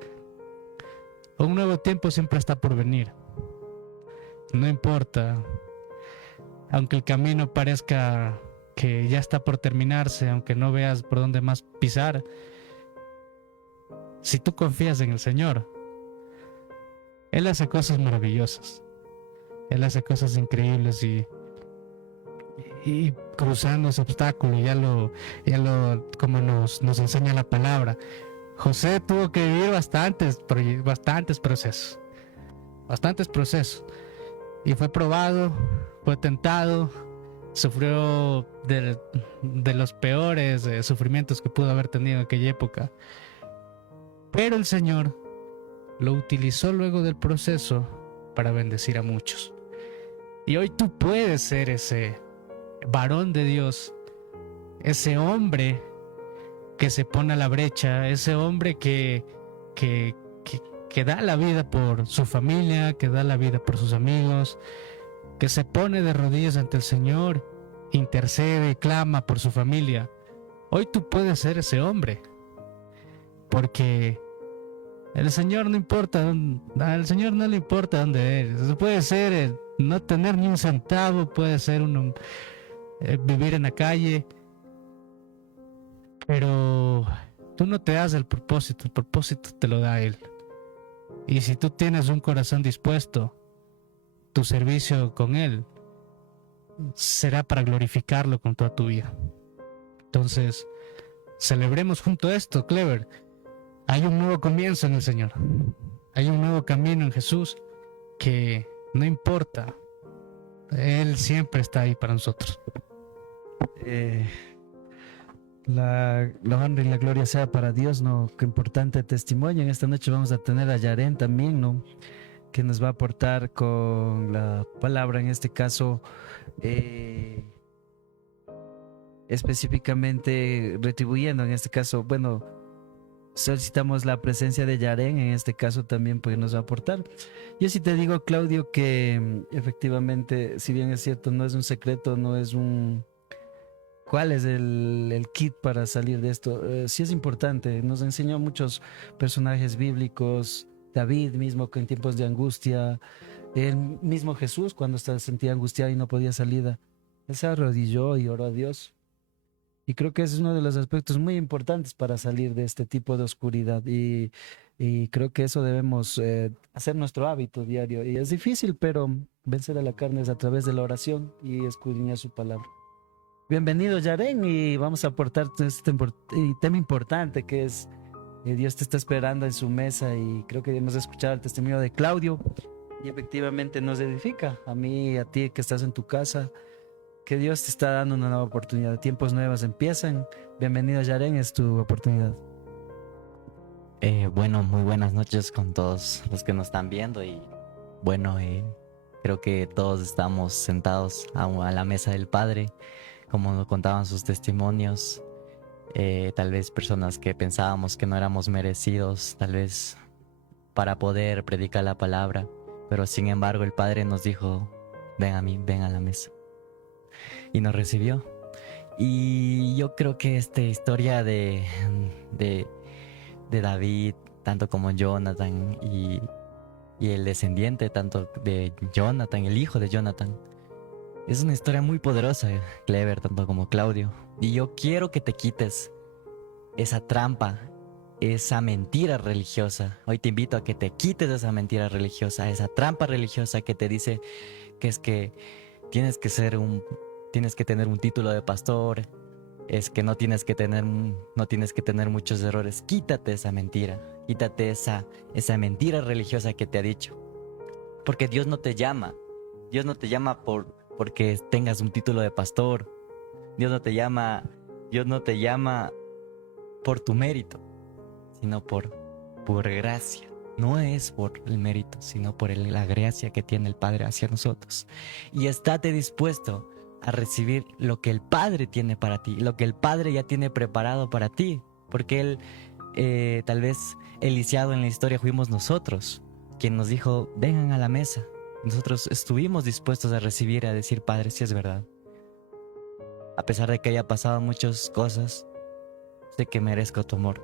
un nuevo tiempo siempre está por venir. No importa, aunque el camino parezca que ya está por terminarse, aunque no veas por dónde más pisar, si tú confías en el Señor, Él hace cosas maravillosas, Él hace cosas increíbles y cruzando ese obstáculo, ya lo como nos enseña la palabra, José tuvo que vivir bastantes procesos, y fue probado, fue tentado, sufrió de los peores sufrimientos que pudo haber tenido en aquella época, pero el Señor lo utilizó luego del proceso para bendecir a muchos. Y hoy tú puedes ser ese varón de Dios, ese hombre que se pone a la brecha, ese hombre que da la vida por su familia, que da la vida por sus amigos, que se pone de rodillas ante el Señor, intercede, clama por su familia. Hoy tú puedes ser ese hombre, porque el Señor no importa, al Señor no le importa dónde eres. Puede ser no tener ni un centavo, puede ser vivir en la calle, pero tú no te das el propósito te lo da Él. Y si tú tienes un corazón dispuesto, tu servicio con Él será para glorificarlo con toda tu vida. Entonces, celebremos junto a esto, Clever. Hay un nuevo comienzo en el Señor, hay un nuevo camino en Jesús, que no importa, Él siempre está ahí para nosotros. La honra y la gloria sea para Dios, ¿no? Qué importante testimonio. En esta noche vamos a tener a Yaren también, ¿no? Que nos va a aportar con la palabra, en este caso, específicamente retribuyendo, en este caso, bueno, solicitamos la presencia de Yaren, en este caso también pues nos va a aportar. Yo sí te digo, Claudio, que efectivamente, si bien es cierto, no es un secreto, no es un... ¿Cuál es el kit para salir de esto? Sí es importante, nos enseñó muchos personajes bíblicos, David mismo que en tiempos de angustia, el mismo Jesús cuando se sentía angustiado y no podía salir, él se arrodilló y oró a Dios. Y creo que ese es uno de los aspectos muy importantes para salir de este tipo de oscuridad. Y creo que eso debemos hacer nuestro hábito diario. Y es difícil, pero vencer a la carne es a través de la oración y escudriñar su palabra. Bienvenido, Yaren, y vamos a aportar tema importante que es Dios te está esperando en su mesa. Y creo que hemos escuchado el testimonio de Claudio y efectivamente nos edifica a mí y a ti que estás en tu casa. Que Dios te está dando una nueva oportunidad. Tiempos nuevos empiezan. Bienvenido, Yaren, es tu oportunidad. Bueno, muy buenas noches con todos los que nos están viendo y bueno, creo que todos estamos sentados a la mesa del Padre, como nos contaban sus testimonios, tal vez personas que pensábamos que no éramos merecidos, tal vez para poder predicar la palabra, pero sin embargo el Padre nos dijo, ven a mí, ven a la mesa. Y nos recibió. Y yo creo que esta historia de David, tanto como Jonathan y el descendiente tanto de Jonathan, el hijo de Jonathan, es una historia muy poderosa, Clever, tanto como Claudio. Y yo quiero que te quites esa trampa, esa mentira religiosa. Hoy te invito a que te quites esa mentira religiosa, esa trampa religiosa que te dice que es que tienes que tener un título de pastor, es que no tienes que tener muchos errores. Quítate esa mentira, quítate esa mentira religiosa que te ha dicho. Porque Dios no te llama porque tengas un título de pastor. Dios no te llama por tu mérito, sino por gracia. No es por el mérito, sino por la gracia que tiene el Padre hacia nosotros. Y estate dispuesto a recibir lo que el Padre tiene para ti, lo que el Padre ya tiene preparado para ti. Porque Él, tal vez el lisiado en la historia fuimos nosotros, quien nos dijo, vengan a la mesa. Nosotros estuvimos dispuestos a recibir, a decir, Padre, sí es verdad. A pesar de que haya pasado muchas cosas, sé que merezco tu amor.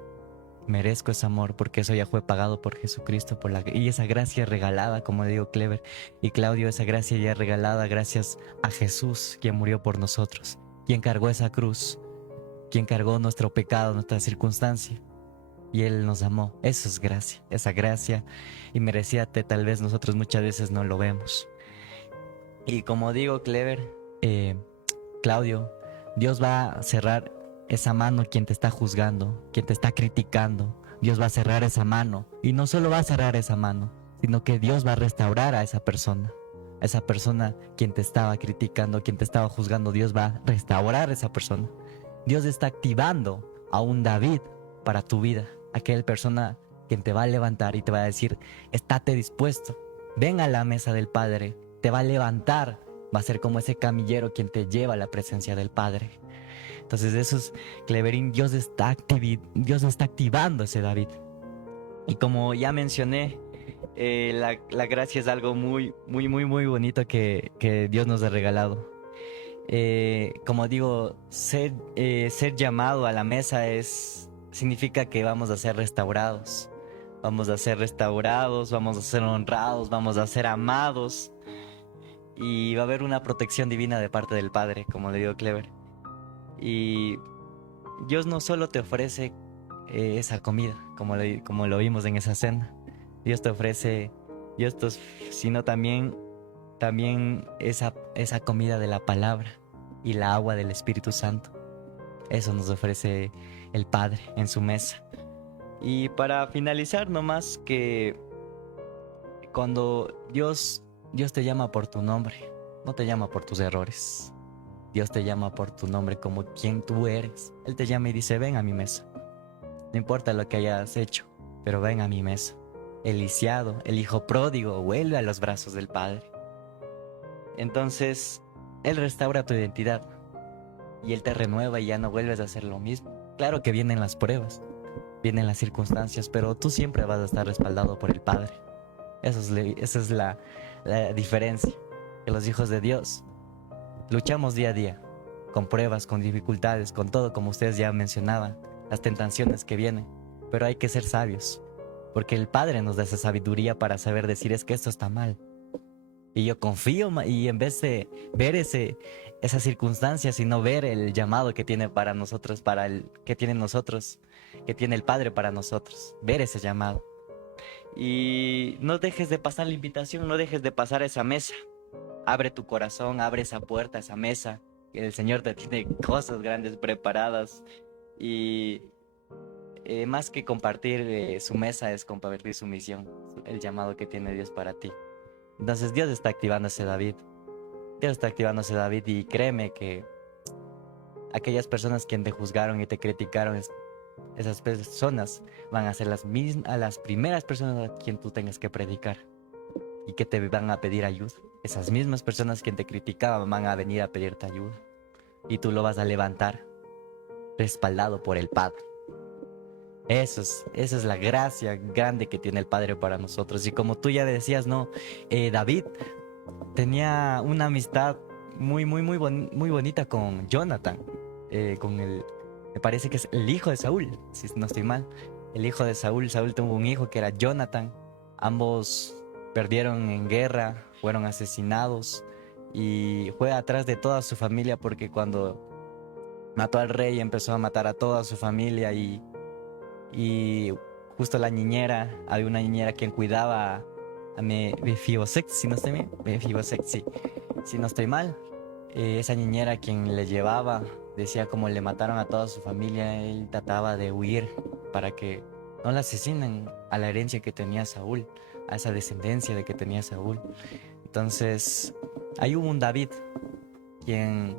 Merezco ese amor porque eso ya fue pagado por Jesucristo y esa gracia regalada, como digo Clever y Claudio, esa gracia ya regalada gracias a Jesús, quien murió por nosotros, quien cargó esa cruz, quien cargó nuestro pecado, nuestra circunstancia, y Él nos amó. Eso es gracia, esa gracia inmerecida, tal vez nosotros muchas veces no lo vemos. Y como digo Clever, Claudio, Dios va a cerrar esa mano quien te está juzgando, quien te está criticando. Dios va a cerrar esa mano. Y no solo va a cerrar esa mano, sino que Dios va a restaurar a esa persona. A esa persona quien te estaba criticando, quien te estaba juzgando, Dios va a restaurar a esa persona. Dios está activando a un David para tu vida. Aquella persona quien te va a levantar y te va a decir, estate dispuesto. Ven a la mesa del Padre. Te va a levantar. Va a ser como ese camillero quien te lleva a la presencia del Padre. Entonces eso es, Cleverín, Dios está activando ese David. Y como ya mencioné, la gracia es algo muy, muy, muy, muy bonito que Dios nos ha regalado. Como digo, ser llamado a la mesa significa que vamos a ser restaurados. Vamos a ser restaurados, vamos a ser honrados, vamos a ser amados. Y va a haber una protección divina de parte del Padre, como le digo Clever. Y Dios no solo te ofrece esa comida, como lo vimos en esa cena. Dios te ofrece, sino también esa comida de la palabra y la agua del Espíritu Santo. Eso nos ofrece el Padre en su mesa. Y para finalizar nomás, que cuando Dios te llama por tu nombre, no te llama por tus errores. Dios te llama por tu nombre como quien tú eres. Él te llama y dice, ven a mi mesa. No importa lo que hayas hecho, pero ven a mi mesa. El lisiado, el hijo pródigo, vuelve a los brazos del Padre. Entonces, Él restaura tu identidad y Él te renueva y ya no vuelves a hacer lo mismo. Claro que vienen las pruebas, vienen las circunstancias, pero tú siempre vas a estar respaldado por el Padre. Esa es la diferencia, que los hijos de Dios luchamos día a día, con pruebas, con dificultades, con todo, como ustedes ya mencionaban, las tentaciones que vienen, pero hay que ser sabios, porque el Padre nos da esa sabiduría para saber decir, es que esto está mal. Y yo confío, y en vez de ver esas circunstancias, sino ver el llamado que tiene para nosotros, que tiene el Padre para nosotros, ver ese llamado. Y no dejes de pasar la invitación, no dejes de pasar esa mesa. Abre tu corazón, abre esa puerta, esa mesa. El Señor te tiene cosas grandes preparadas. Y más que compartir su mesa, es compartir su misión, el llamado que tiene Dios para ti. Entonces Dios está activándose, David. Dios está activándose, David, y créeme que aquellas personas que te juzgaron y te criticaron, esas personas van a ser las primeras personas a quien tú tengas que predicar y que te van a pedir ayuda. Esas mismas personas que te criticaban van a venir a pedirte ayuda y tú lo vas a levantar respaldado por el Padre. Esa es la gracia grande que tiene el Padre para nosotros. Y como tú ya decías, ¿no? David tenía una amistad muy bonita con Jonathan, me parece que es el hijo de Saúl, si no estoy mal. El hijo de Saúl tuvo un hijo que era Jonathan. Ambos perdieron en guerra, fueron asesinados, y fue atrás de toda su familia, porque cuando mató al rey empezó a matar a toda su familia, y justo había una niñera quien cuidaba a Mefiboset, si no estoy mal. Esa niñera quien le llevaba, decía como le mataron a toda su familia, él trataba de huir para que no le asesinen a la herencia que tenía Saúl, a esa descendencia de que tenía Saúl. Entonces, ahí hubo un David quien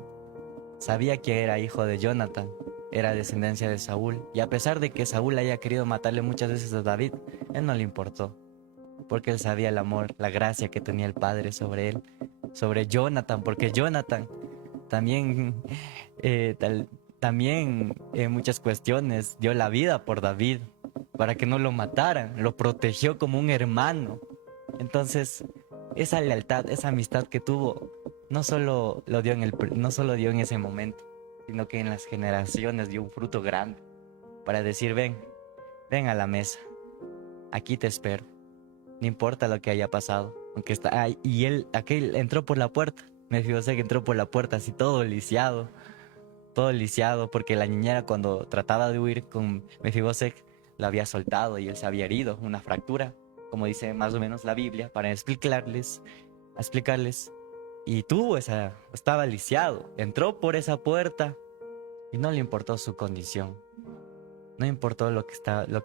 sabía que era hijo de Jonathan, era descendencia de Saúl, y a pesar de que Saúl haya querido matarle muchas veces a David, él no le importó, porque él sabía el amor, la gracia que tenía el Padre sobre él, sobre Jonathan, porque Jonathan también en muchas cuestiones dio la vida por David para que no lo mataran, lo protegió como un hermano. Entonces, esa lealtad, esa amistad que tuvo, no solo dio en ese momento, sino que en las generaciones dio un fruto grande para decir, ven a la mesa, aquí te espero, no importa lo que haya pasado, aunque está ahí. Y aquel entró por la puerta, Mefiboset que entró por la puerta así todo lisiado, porque la niñera, cuando trataba de huir con Mefiboset, lo había soltado y él se había herido, una fractura, como dice más o menos la Biblia, para explicarles, y estaba lisiado, entró por esa puerta y no le importó su condición, no importó lo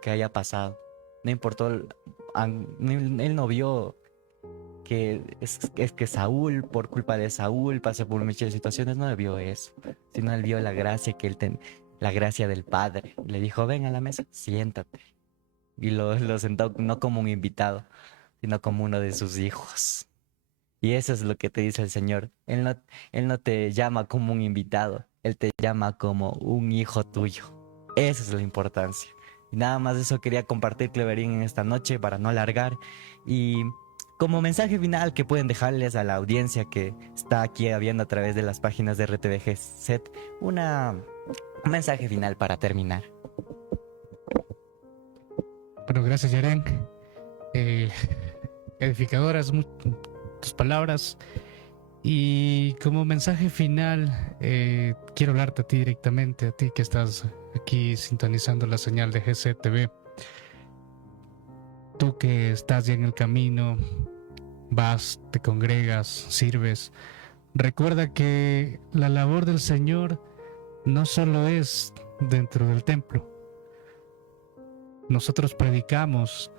que haya pasado, no importó, él no vio que es que Saúl, por culpa de Saúl, pasó por muchas situaciones, no vio eso, sino él vio la gracia la gracia del Padre. Le dijo, ven a la mesa, siéntate. Y lo sentó no como un invitado, sino como uno de sus hijos. Y eso es lo que te dice el Señor. Él no te llama como un invitado, Él te llama como un hijo tuyo. Esa es la importancia. Y nada más de eso quería compartir, Cleverín, en esta noche para no alargar. Y como mensaje final que pueden dejarles a la audiencia que está aquí viendo a través de las páginas de RTVG Set, un mensaje final para terminar. Bueno, gracias, Yaren. Edificadoras tus palabras. Y como mensaje final, quiero hablarte a ti directamente, a ti que estás aquí sintonizando la señal de GCTV. Tú que estás ya en el camino, vas, te congregas, sirves. Recuerda que la labor del Señor no solo es dentro del templo. Nosotros predicamos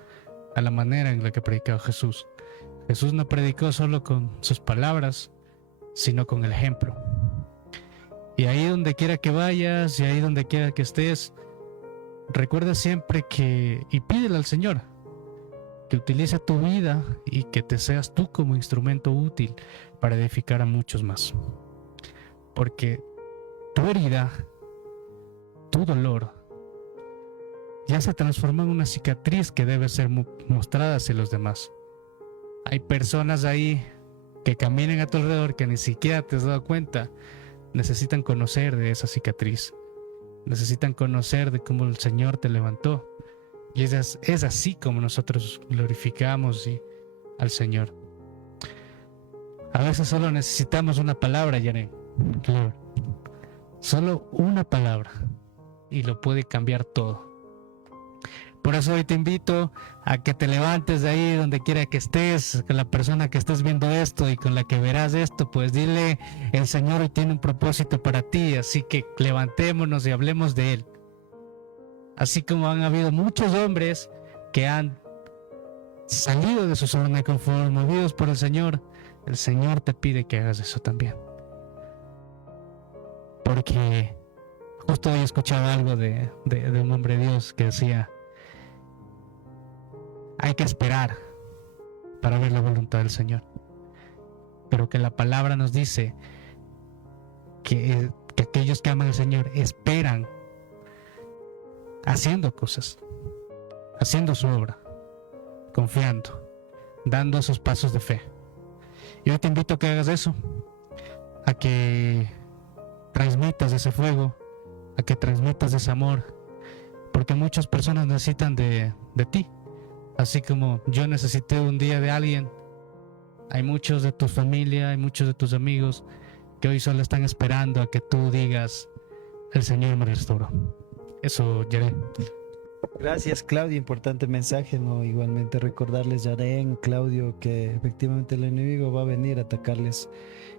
a la manera en la que predicaba Jesús. Jesús no predicó solo con sus palabras, sino con el ejemplo. Y ahí donde quiera que vayas y ahí donde quiera que estés, recuerda siempre y pídele al Señor que utilice tu vida y que te seas tú como instrumento útil para edificar a muchos más. Porque tu herida, tu dolor, ya se transformó en una cicatriz que debe ser mostrada hacia los demás. Hay personas ahí que caminan a tu alrededor que ni siquiera te has dado cuenta. Necesitan conocer de esa cicatriz. Necesitan conocer de cómo el Señor te levantó. Y es así como nosotros glorificamos al Señor. A veces solo necesitamos una palabra, Yaren. Claro. Solo una palabra. Y lo puede cambiar todo. Por eso hoy te invito a que te levantes de ahí donde quiera que estés, con la persona que estés viendo esto y con la que verás esto, pues dile, el Señor hoy tiene un propósito para ti, así que levantémonos y hablemos de Él. Así como han habido muchos hombres que han salido de su zona de confort, movidos por el Señor te pide que hagas eso también. Porque justo hoy escuchaba algo de un hombre de Dios que decía, hay que esperar para ver la voluntad del Señor. Pero que la palabra nos dice que aquellos que aman al Señor esperan haciendo cosas, haciendo su obra, confiando, dando esos pasos de fe. Y hoy te invito a que hagas eso, a que transmitas ese fuego, a que transmitas ese amor, porque muchas personas necesitan de ti. Así como yo necesité un día de alguien, hay muchos de tu familia, hay muchos de tus amigos que hoy solo están esperando a que tú digas, el Señor me restauró. Eso, Yaren. Gracias, Claudio, importante mensaje, ¿no? Igualmente recordarles, Yaren, Claudio, que efectivamente el enemigo va a venir a atacarles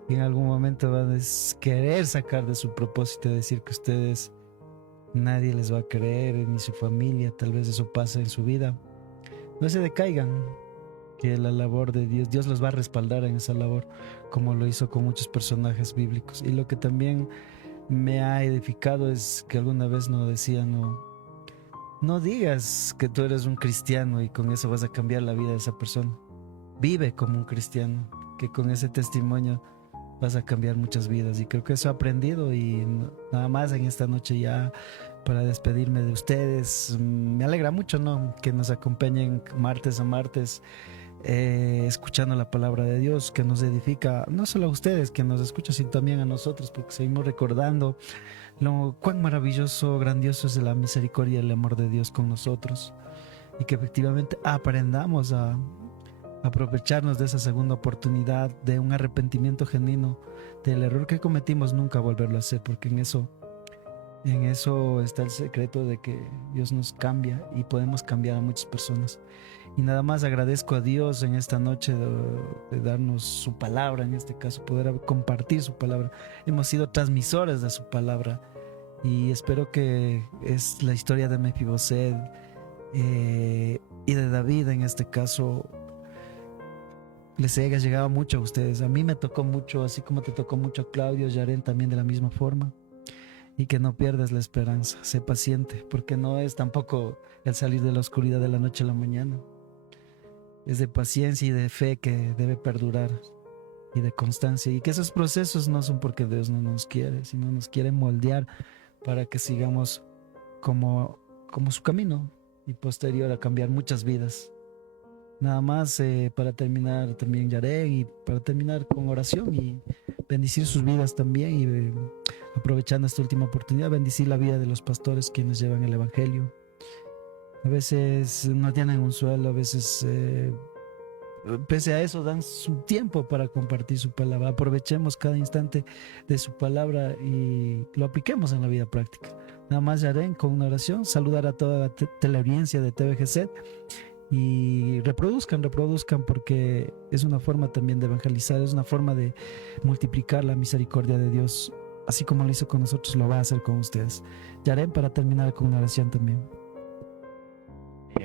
y en algún momento van a querer sacar de su propósito, decir que ustedes nadie les va a creer, ni su familia, tal vez eso pase en su vida. No se decaigan, que la labor de Dios los va a respaldar en esa labor, como lo hizo con muchos personajes bíblicos. Y lo que también me ha edificado es que alguna vez nos decía, no digas que tú eres un cristiano y con eso vas a cambiar la vida de esa persona. Vive como un cristiano, que con ese testimonio vas a cambiar muchas vidas. Y creo que eso he aprendido y nada más en esta noche ya para despedirme de ustedes. Me alegra mucho, ¿no?, que nos acompañen martes a martes escuchando la palabra de Dios, que nos edifica no solo a ustedes que nos escuchan, sino también a nosotros, porque seguimos recordando cuán maravilloso, grandioso es la misericordia y el amor de Dios con nosotros, y que efectivamente aprendamos a aprovecharnos de esa segunda oportunidad, de un arrepentimiento genuino del error que cometimos, nunca volverlo a hacer, porque en eso está el secreto de que Dios nos cambia y podemos cambiar a muchas personas. Y nada más agradezco a Dios en esta noche de darnos su palabra, en este caso poder compartir su palabra. Hemos sido transmisores de su palabra y espero que es la historia de Mefiboset y de David en este caso les haya llegado mucho a ustedes. A mí me tocó mucho, así como te tocó mucho a Claudio, Yaren también de la misma forma. Y que no pierdas la esperanza, sé paciente, porque no es tampoco el salir de la oscuridad de la noche a la mañana. Es de paciencia y de fe que debe perdurar y de constancia. Y que esos procesos no son porque Dios no nos quiere, sino nos quiere moldear para que sigamos como su camino y posterior a cambiar muchas vidas. Nada más para terminar también, Yaren, y para terminar con oración y bendecir sus vidas también y aprovechando esta última oportunidad, bendecir la vida de los pastores quienes llevan el evangelio. A veces no tienen un sueldo, a veces pese a eso dan su tiempo para compartir su palabra. Aprovechemos cada instante de su palabra y lo apliquemos en la vida práctica. Nada más, Yaren, con una oración, saludar a toda la teleaudiencia de TVGZ y reproduzcan porque es una forma también de evangelizar, es una forma de multiplicar la misericordia de Dios, así como lo hizo con nosotros, lo va a hacer con ustedes. Yaren, para terminar con una oración también.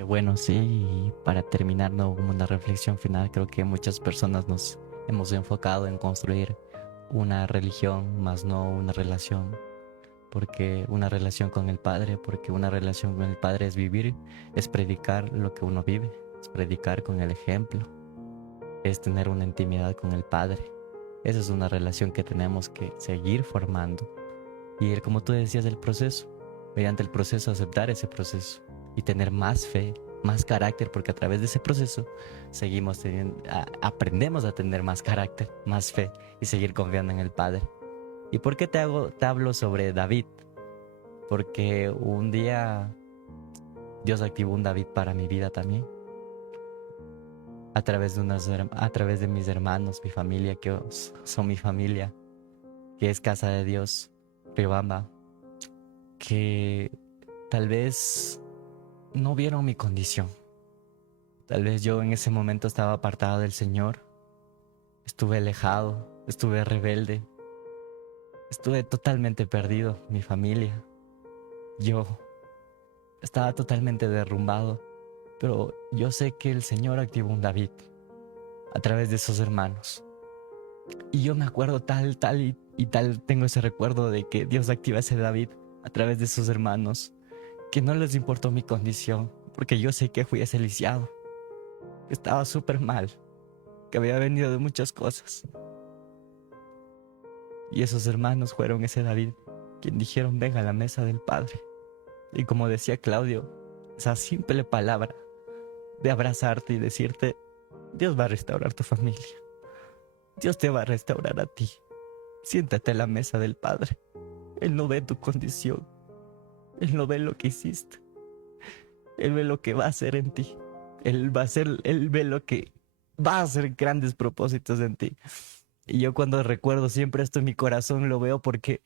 Bueno, sí, y para terminar, ¿no?, como una reflexión final, creo que muchas personas nos hemos enfocado en construir una religión, más no una relación. Porque una relación con el Padre, porque una relación con el Padre es vivir, es predicar lo que uno vive, es predicar con el ejemplo, es tener una intimidad con el Padre. Esa es una relación que tenemos que seguir formando. Y como tú decías, el proceso, mediante el proceso aceptar ese proceso. y tener más fe, más carácter, porque a través de ese proceso aprendemos a tener más carácter, más fe y seguir confiando en el Padre. ¿Y por qué te hablo sobre David? Porque un día Dios activó un David para mi vida también. A través de mis hermanos, mi familia, que son mi familia, que es Casa de Dios, Riobamba, que tal vez no vieron mi condición. Tal vez yo en ese momento estaba apartado del Señor, estuve alejado, estuve rebelde, estuve totalmente perdido, mi familia. Yo estaba totalmente derrumbado, pero yo sé que el Señor activó un David a través de esos hermanos. Y yo me acuerdo tal, tengo ese recuerdo de que Dios activa ese David a través de sus hermanos, que no les importó mi condición, porque yo sé que fui ese lisiado, que estaba súper mal, que había venido de muchas cosas. Y esos hermanos fueron ese David, quien dijeron, ven a la mesa del Padre. Y como decía Claudio, esa simple palabra de abrazarte y decirte, Dios va a restaurar tu familia. Dios te va a restaurar a ti. Siéntate a la mesa del Padre. Él no ve tu condición. Él no ve lo que hiciste. Él ve lo que va a hacer en ti. Él ve lo que va a hacer grandes propósitos en ti. Y yo cuando recuerdo siempre esto en mi corazón lo veo porque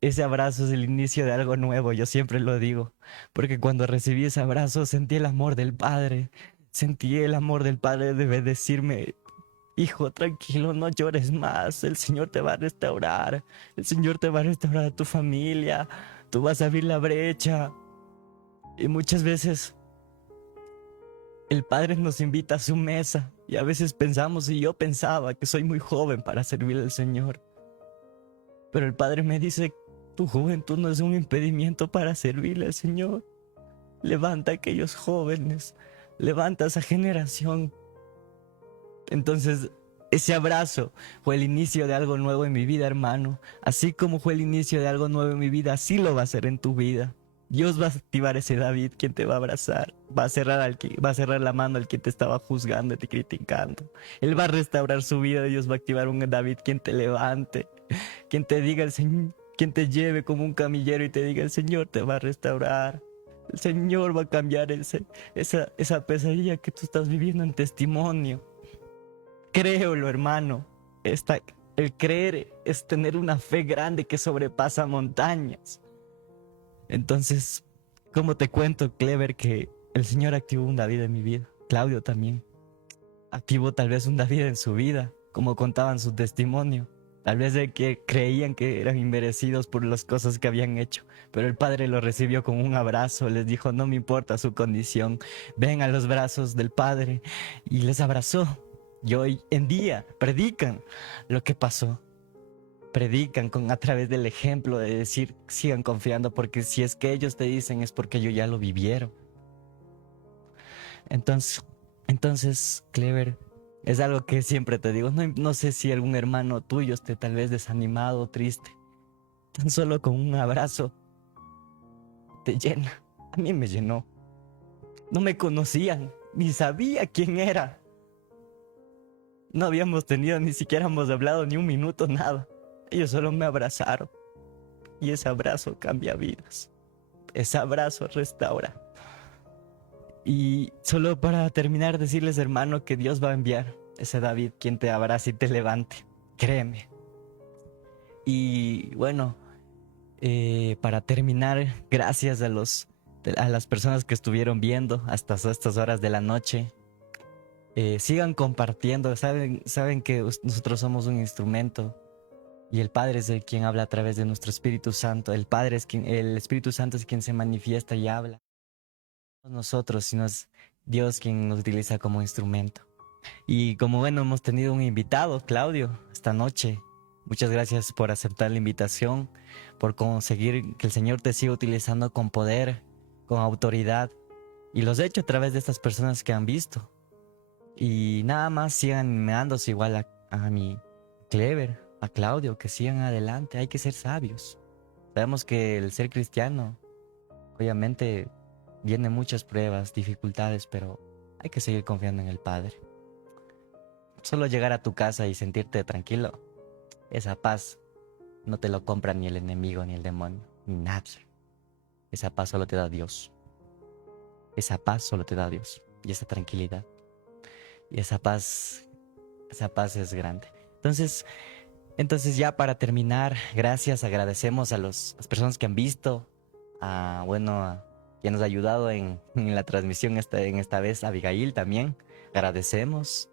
ese abrazo es el inicio de algo nuevo, yo siempre lo digo. Porque cuando recibí ese abrazo sentí el amor del Padre. Sentí el amor del Padre de decirme, hijo, tranquilo, no llores más. El Señor te va a restaurar. El Señor te va a restaurar a tu familia. Tú vas a abrir la brecha. Y muchas veces el Padre nos invita a su mesa. Y a veces pensamos, y yo pensaba que soy muy joven para servir al Señor. Pero el Padre me dice, tu juventud no es un impedimento para servirle al Señor. Levanta a aquellos jóvenes. Levanta a esa generación. Entonces, ese abrazo fue el inicio de algo nuevo en mi vida, hermano. Así como fue el inicio de algo nuevo en mi vida, así lo va a ser en tu vida. Dios va a activar ese David quien te va a abrazar. Va a cerrar la mano al que te estaba juzgando y te criticando. Él va a restaurar su vida. Dios va a activar un David quien te levante. Quien te diga el Señor, quien te lleve como un camillero y te diga el Señor te va a restaurar. El Señor va a cambiar esa pesadilla que tú estás viviendo en testimonio. Créelo, hermano. El creer es tener una fe grande que sobrepasa montañas. Entonces, ¿cómo te cuento, Clever, que el Señor activó un David en mi vida? Claudio también. Activó tal vez un David en su vida, como contaban su testimonio. Tal vez de que creían que eran inmerecidos por las cosas que habían hecho. Pero el Padre los recibió con un abrazo. Les dijo, no me importa su condición. Ven a los brazos del Padre. Y les abrazó. Y hoy en día predican lo que pasó. Predican a través del ejemplo de decir, sigan confiando, porque si es que ellos te dicen es porque ellos ya lo vivieron. Entonces, Clever, es algo que siempre te digo. No sé si algún hermano tuyo esté tal vez desanimado o triste. Tan solo con un abrazo te llena. A mí me llenó. No me conocían, ni sabía quién era. No habíamos tenido, ni siquiera hemos hablado ni un minuto, nada. Ellos solo me abrazaron. Y ese abrazo cambia vidas. Ese abrazo restaura. Y solo para terminar, decirles, hermano, que Dios va a enviar ese David quien te abrace y te levante. Créeme. Y bueno, para terminar, gracias a las personas que estuvieron viendo hasta estas horas de la noche. Sigan compartiendo. Saben que nosotros somos un instrumento. Y el Padre es el quien habla a través de nuestro Espíritu Santo. El Espíritu Santo es quien se manifiesta y habla. No nosotros, sino es Dios quien nos utiliza como instrumento. Y como bueno, hemos tenido un invitado, Claudio, esta noche. Muchas gracias por aceptar la invitación, por conseguir que el Señor te siga utilizando con poder, con autoridad. Y los he hecho a través de estas personas que han visto. Y nada más sigan animándose igual a mi Clever, a Claudio, que sigan adelante. Hay que ser sabios. Sabemos que el ser cristiano, obviamente, vienen muchas pruebas, dificultades, pero hay que seguir confiando en el Padre. Solo llegar a tu casa y sentirte tranquilo, esa paz no te lo compra ni el enemigo, ni el demonio, ni nada. Esa paz solo te da Dios. Esa paz solo te da Dios. Y esa tranquilidad. Y esa paz es grande. Entonces ya para terminar, gracias, agradecemos a las personas que han visto, a quien nos ha ayudado en la transmisión en esta vez, Abigail también, agradecemos.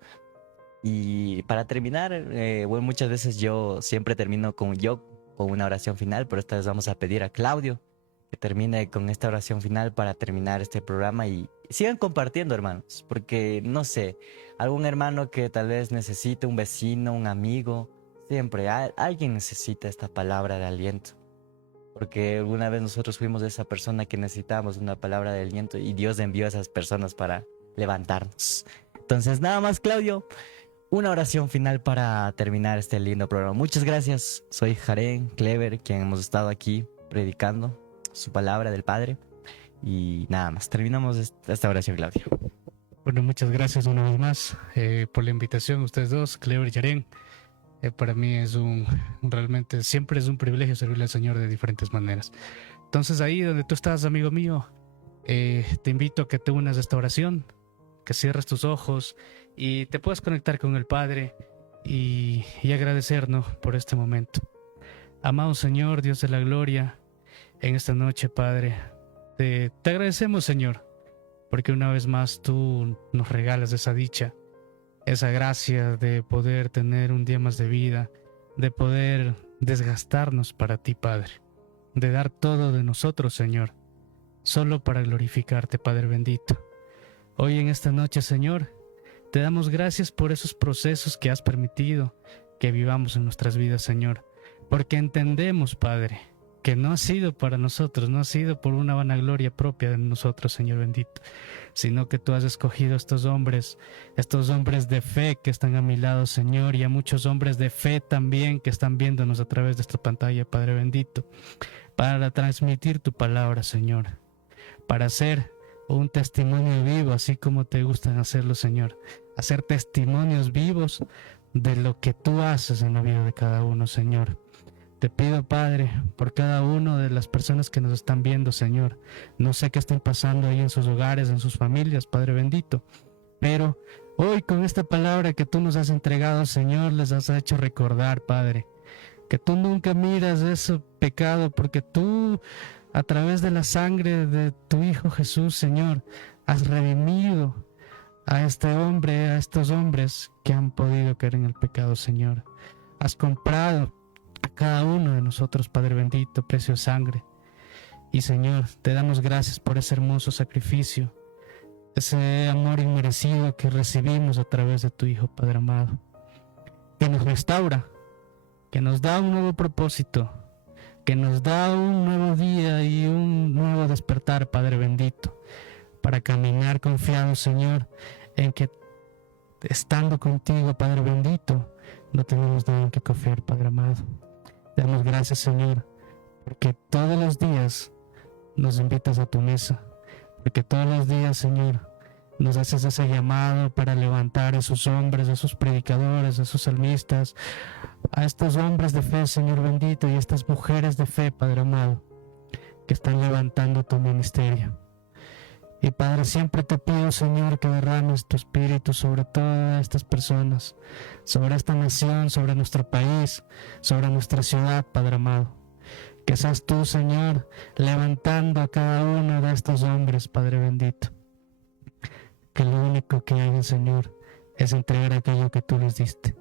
Y para terminar, muchas veces yo siempre termino con una oración final, pero esta vez vamos a pedir a Claudio que termine con esta oración final para terminar este programa y sigan compartiendo, hermanos, porque no sé, algún hermano que tal vez necesite, un vecino, un amigo, siempre alguien necesita esta palabra de aliento, porque alguna vez nosotros fuimos esa persona que necesitábamos una palabra de aliento y Dios envió a esas personas para levantarnos. Entonces nada más, Claudio, una oración final para terminar este lindo programa. Muchas gracias, soy Jaren Clever, quien hemos estado aquí predicando su palabra del Padre. Y nada más, terminamos esta oración, Claudio. Bueno, muchas gracias una vez más por la invitación, ustedes dos, Clever y Yaren. Para mí realmente siempre es un privilegio servirle al Señor de diferentes maneras. Entonces ahí donde tú estás, amigo mío, te invito a que te unas a esta oración, que cierres tus ojos y te puedas conectar con el Padre y agradecernos por este momento. Amado Señor, Dios de la gloria, en esta noche, Padre, te agradecemos, Señor, porque una vez más tú nos regalas esa dicha, esa gracia de poder tener un día más de vida, de poder desgastarnos para ti, Padre, de dar todo de nosotros, Señor, solo para glorificarte, Padre bendito. Hoy en esta noche, Señor, te damos gracias por esos procesos que has permitido que vivamos en nuestras vidas, Señor, porque entendemos, Padre, que no ha sido para nosotros, no ha sido por una vanagloria propia de nosotros, Señor bendito, sino que tú has escogido estos hombres de fe que están a mi lado, Señor, y a muchos hombres de fe también que están viéndonos a través de esta pantalla, Padre bendito, para transmitir tu palabra, Señor, para hacer un testimonio vivo, así como te gustan hacerlo, Señor, hacer testimonios vivos de lo que tú haces en la vida de cada uno, Señor. Te pido, Padre, por cada una de las personas que nos están viendo, Señor. No sé qué estén pasando ahí en sus hogares, en sus familias, Padre bendito. Pero hoy con esta palabra que tú nos has entregado, Señor, les has hecho recordar, Padre, que tú nunca miras ese pecado, porque tú, a través de la sangre de tu Hijo Jesús, Señor, has redimido a este hombre, a estos hombres que han podido caer en el pecado, Señor. Has comprado a cada uno de nosotros, Padre bendito, precio de sangre. Y Señor, te damos gracias por ese hermoso sacrificio, ese amor inmerecido que recibimos a través de tu Hijo, Padre amado, que nos restaura, que nos da un nuevo propósito, que nos da un nuevo día y un nuevo despertar, Padre bendito, para caminar confiados, Señor, en que estando contigo, Padre bendito, no tenemos nada en que confiar, Padre amado. Te damos gracias, Señor, porque todos los días nos invitas a tu mesa, porque todos los días, Señor, nos haces ese llamado para levantar a esos hombres, a esos predicadores, a esos salmistas, a estos hombres de fe, Señor bendito, y a estas mujeres de fe, Padre amado, que están levantando tu ministerio. Y Padre, siempre te pido, Señor, que derrames tu espíritu sobre todas estas personas, sobre esta nación, sobre nuestro país, sobre nuestra ciudad, Padre amado. Que seas tú, Señor, levantando a cada uno de estos hombres, Padre bendito. Que lo único que hagan, Señor, es entregar aquello que tú les diste,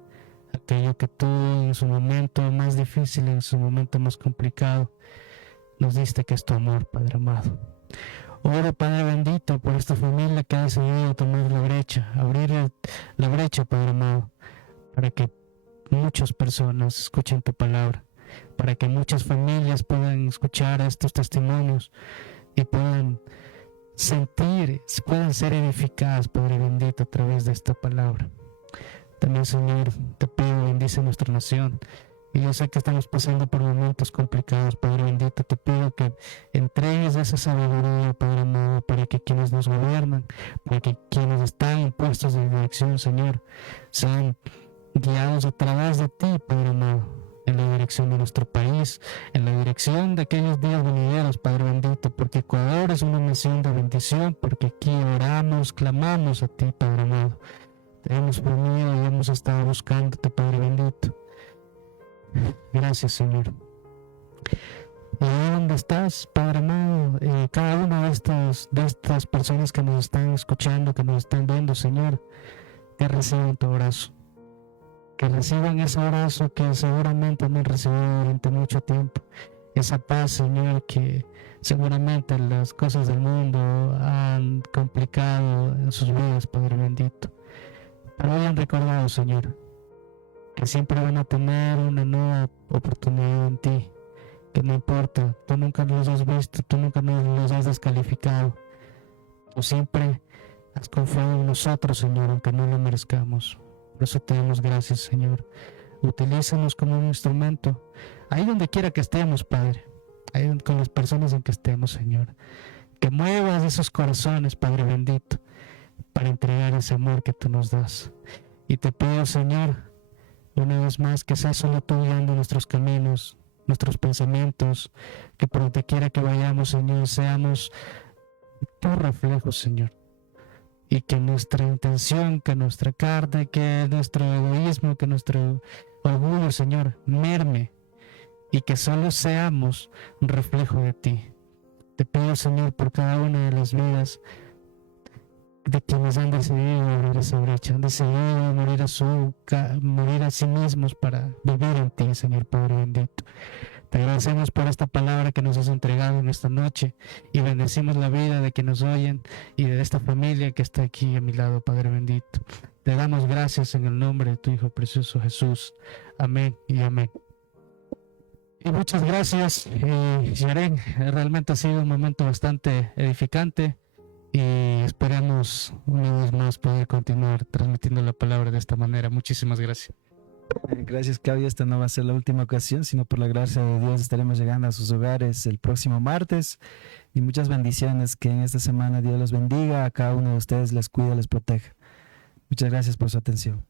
aquello que tú en su momento más difícil, en su momento más complicado, nos diste, que es tu amor, Padre amado. Oro, Padre bendito, por esta familia que ha decidido tomar la brecha, abrir la brecha, Padre amado, para que muchas personas escuchen tu palabra, para que muchas familias puedan escuchar estos testimonios y puedan sentir, puedan ser edificadas, Padre bendito, a través de esta palabra. También, Señor, te pido, bendice nuestra nación, Y yo sé que estamos pasando por momentos complicados, Padre bendito. Te pido que entregues esa sabiduría, Padre amado, para que quienes nos gobiernan, para que quienes están en puestos de dirección, Señor, sean guiados a través de ti, Padre amado, en la dirección de nuestro país, en la dirección de aquellos días venideros, Padre bendito, porque Ecuador es una nación de bendición, porque aquí oramos, clamamos a ti, Padre amado. Te hemos venido y hemos estado buscándote, Padre bendito. Gracias, Señor. Y ahí donde estás, Padre amado, cada una de estas personas que nos están escuchando, que nos están viendo, Señor, que reciban tu abrazo. Que reciban ese abrazo que seguramente no han recibido durante mucho tiempo. Esa paz, Señor, que seguramente las cosas del mundo han complicado en sus vidas, Padre bendito. Pero hayan recordado, Señor, que siempre van a tener una nueva oportunidad en ti, que no importa, tú nunca los has visto, tú nunca los has descalificado, tú siempre has confiado en nosotros, Señor, aunque no lo merezcamos. Por eso te damos gracias, Señor. Utilízanos como un instrumento, ahí donde quiera que estemos, Padre, ahí con las personas en que estemos, Señor, que muevas esos corazones, Padre bendito, para entregar ese amor que tú nos das. Y te pido, Señor, una vez más, que sea solo tú guiando nuestros caminos, nuestros pensamientos, que por donde quiera que vayamos, Señor, seamos tu reflejo, Señor. Y que nuestra intención, que nuestra carne, que nuestro egoísmo, que nuestro orgullo, Señor, merme. Y que solo seamos un reflejo de ti. Te pido, Señor, por cada una de las vidas de quienes han decidido abrir esa brecha, han decidido morir a sí mismos para vivir en ti, Señor Padre bendito. Te agradecemos por esta palabra que nos has entregado en esta noche y bendecimos la vida de quienes nos oyen y de esta familia que está aquí a mi lado, Padre bendito. Te damos gracias en el nombre de tu Hijo precioso Jesús. Amén y amén. Y muchas gracias, Yaren. Realmente ha sido un momento bastante edificante. Y esperamos una vez más poder continuar transmitiendo la palabra de esta manera. Muchísimas gracias. Gracias, Claudio. Esta no va a ser la última ocasión, sino por la gracia de Dios estaremos llegando a sus hogares el próximo martes. Y muchas bendiciones. Que en esta semana Dios los bendiga. A cada uno de ustedes les cuida, les proteja. Muchas gracias por su atención.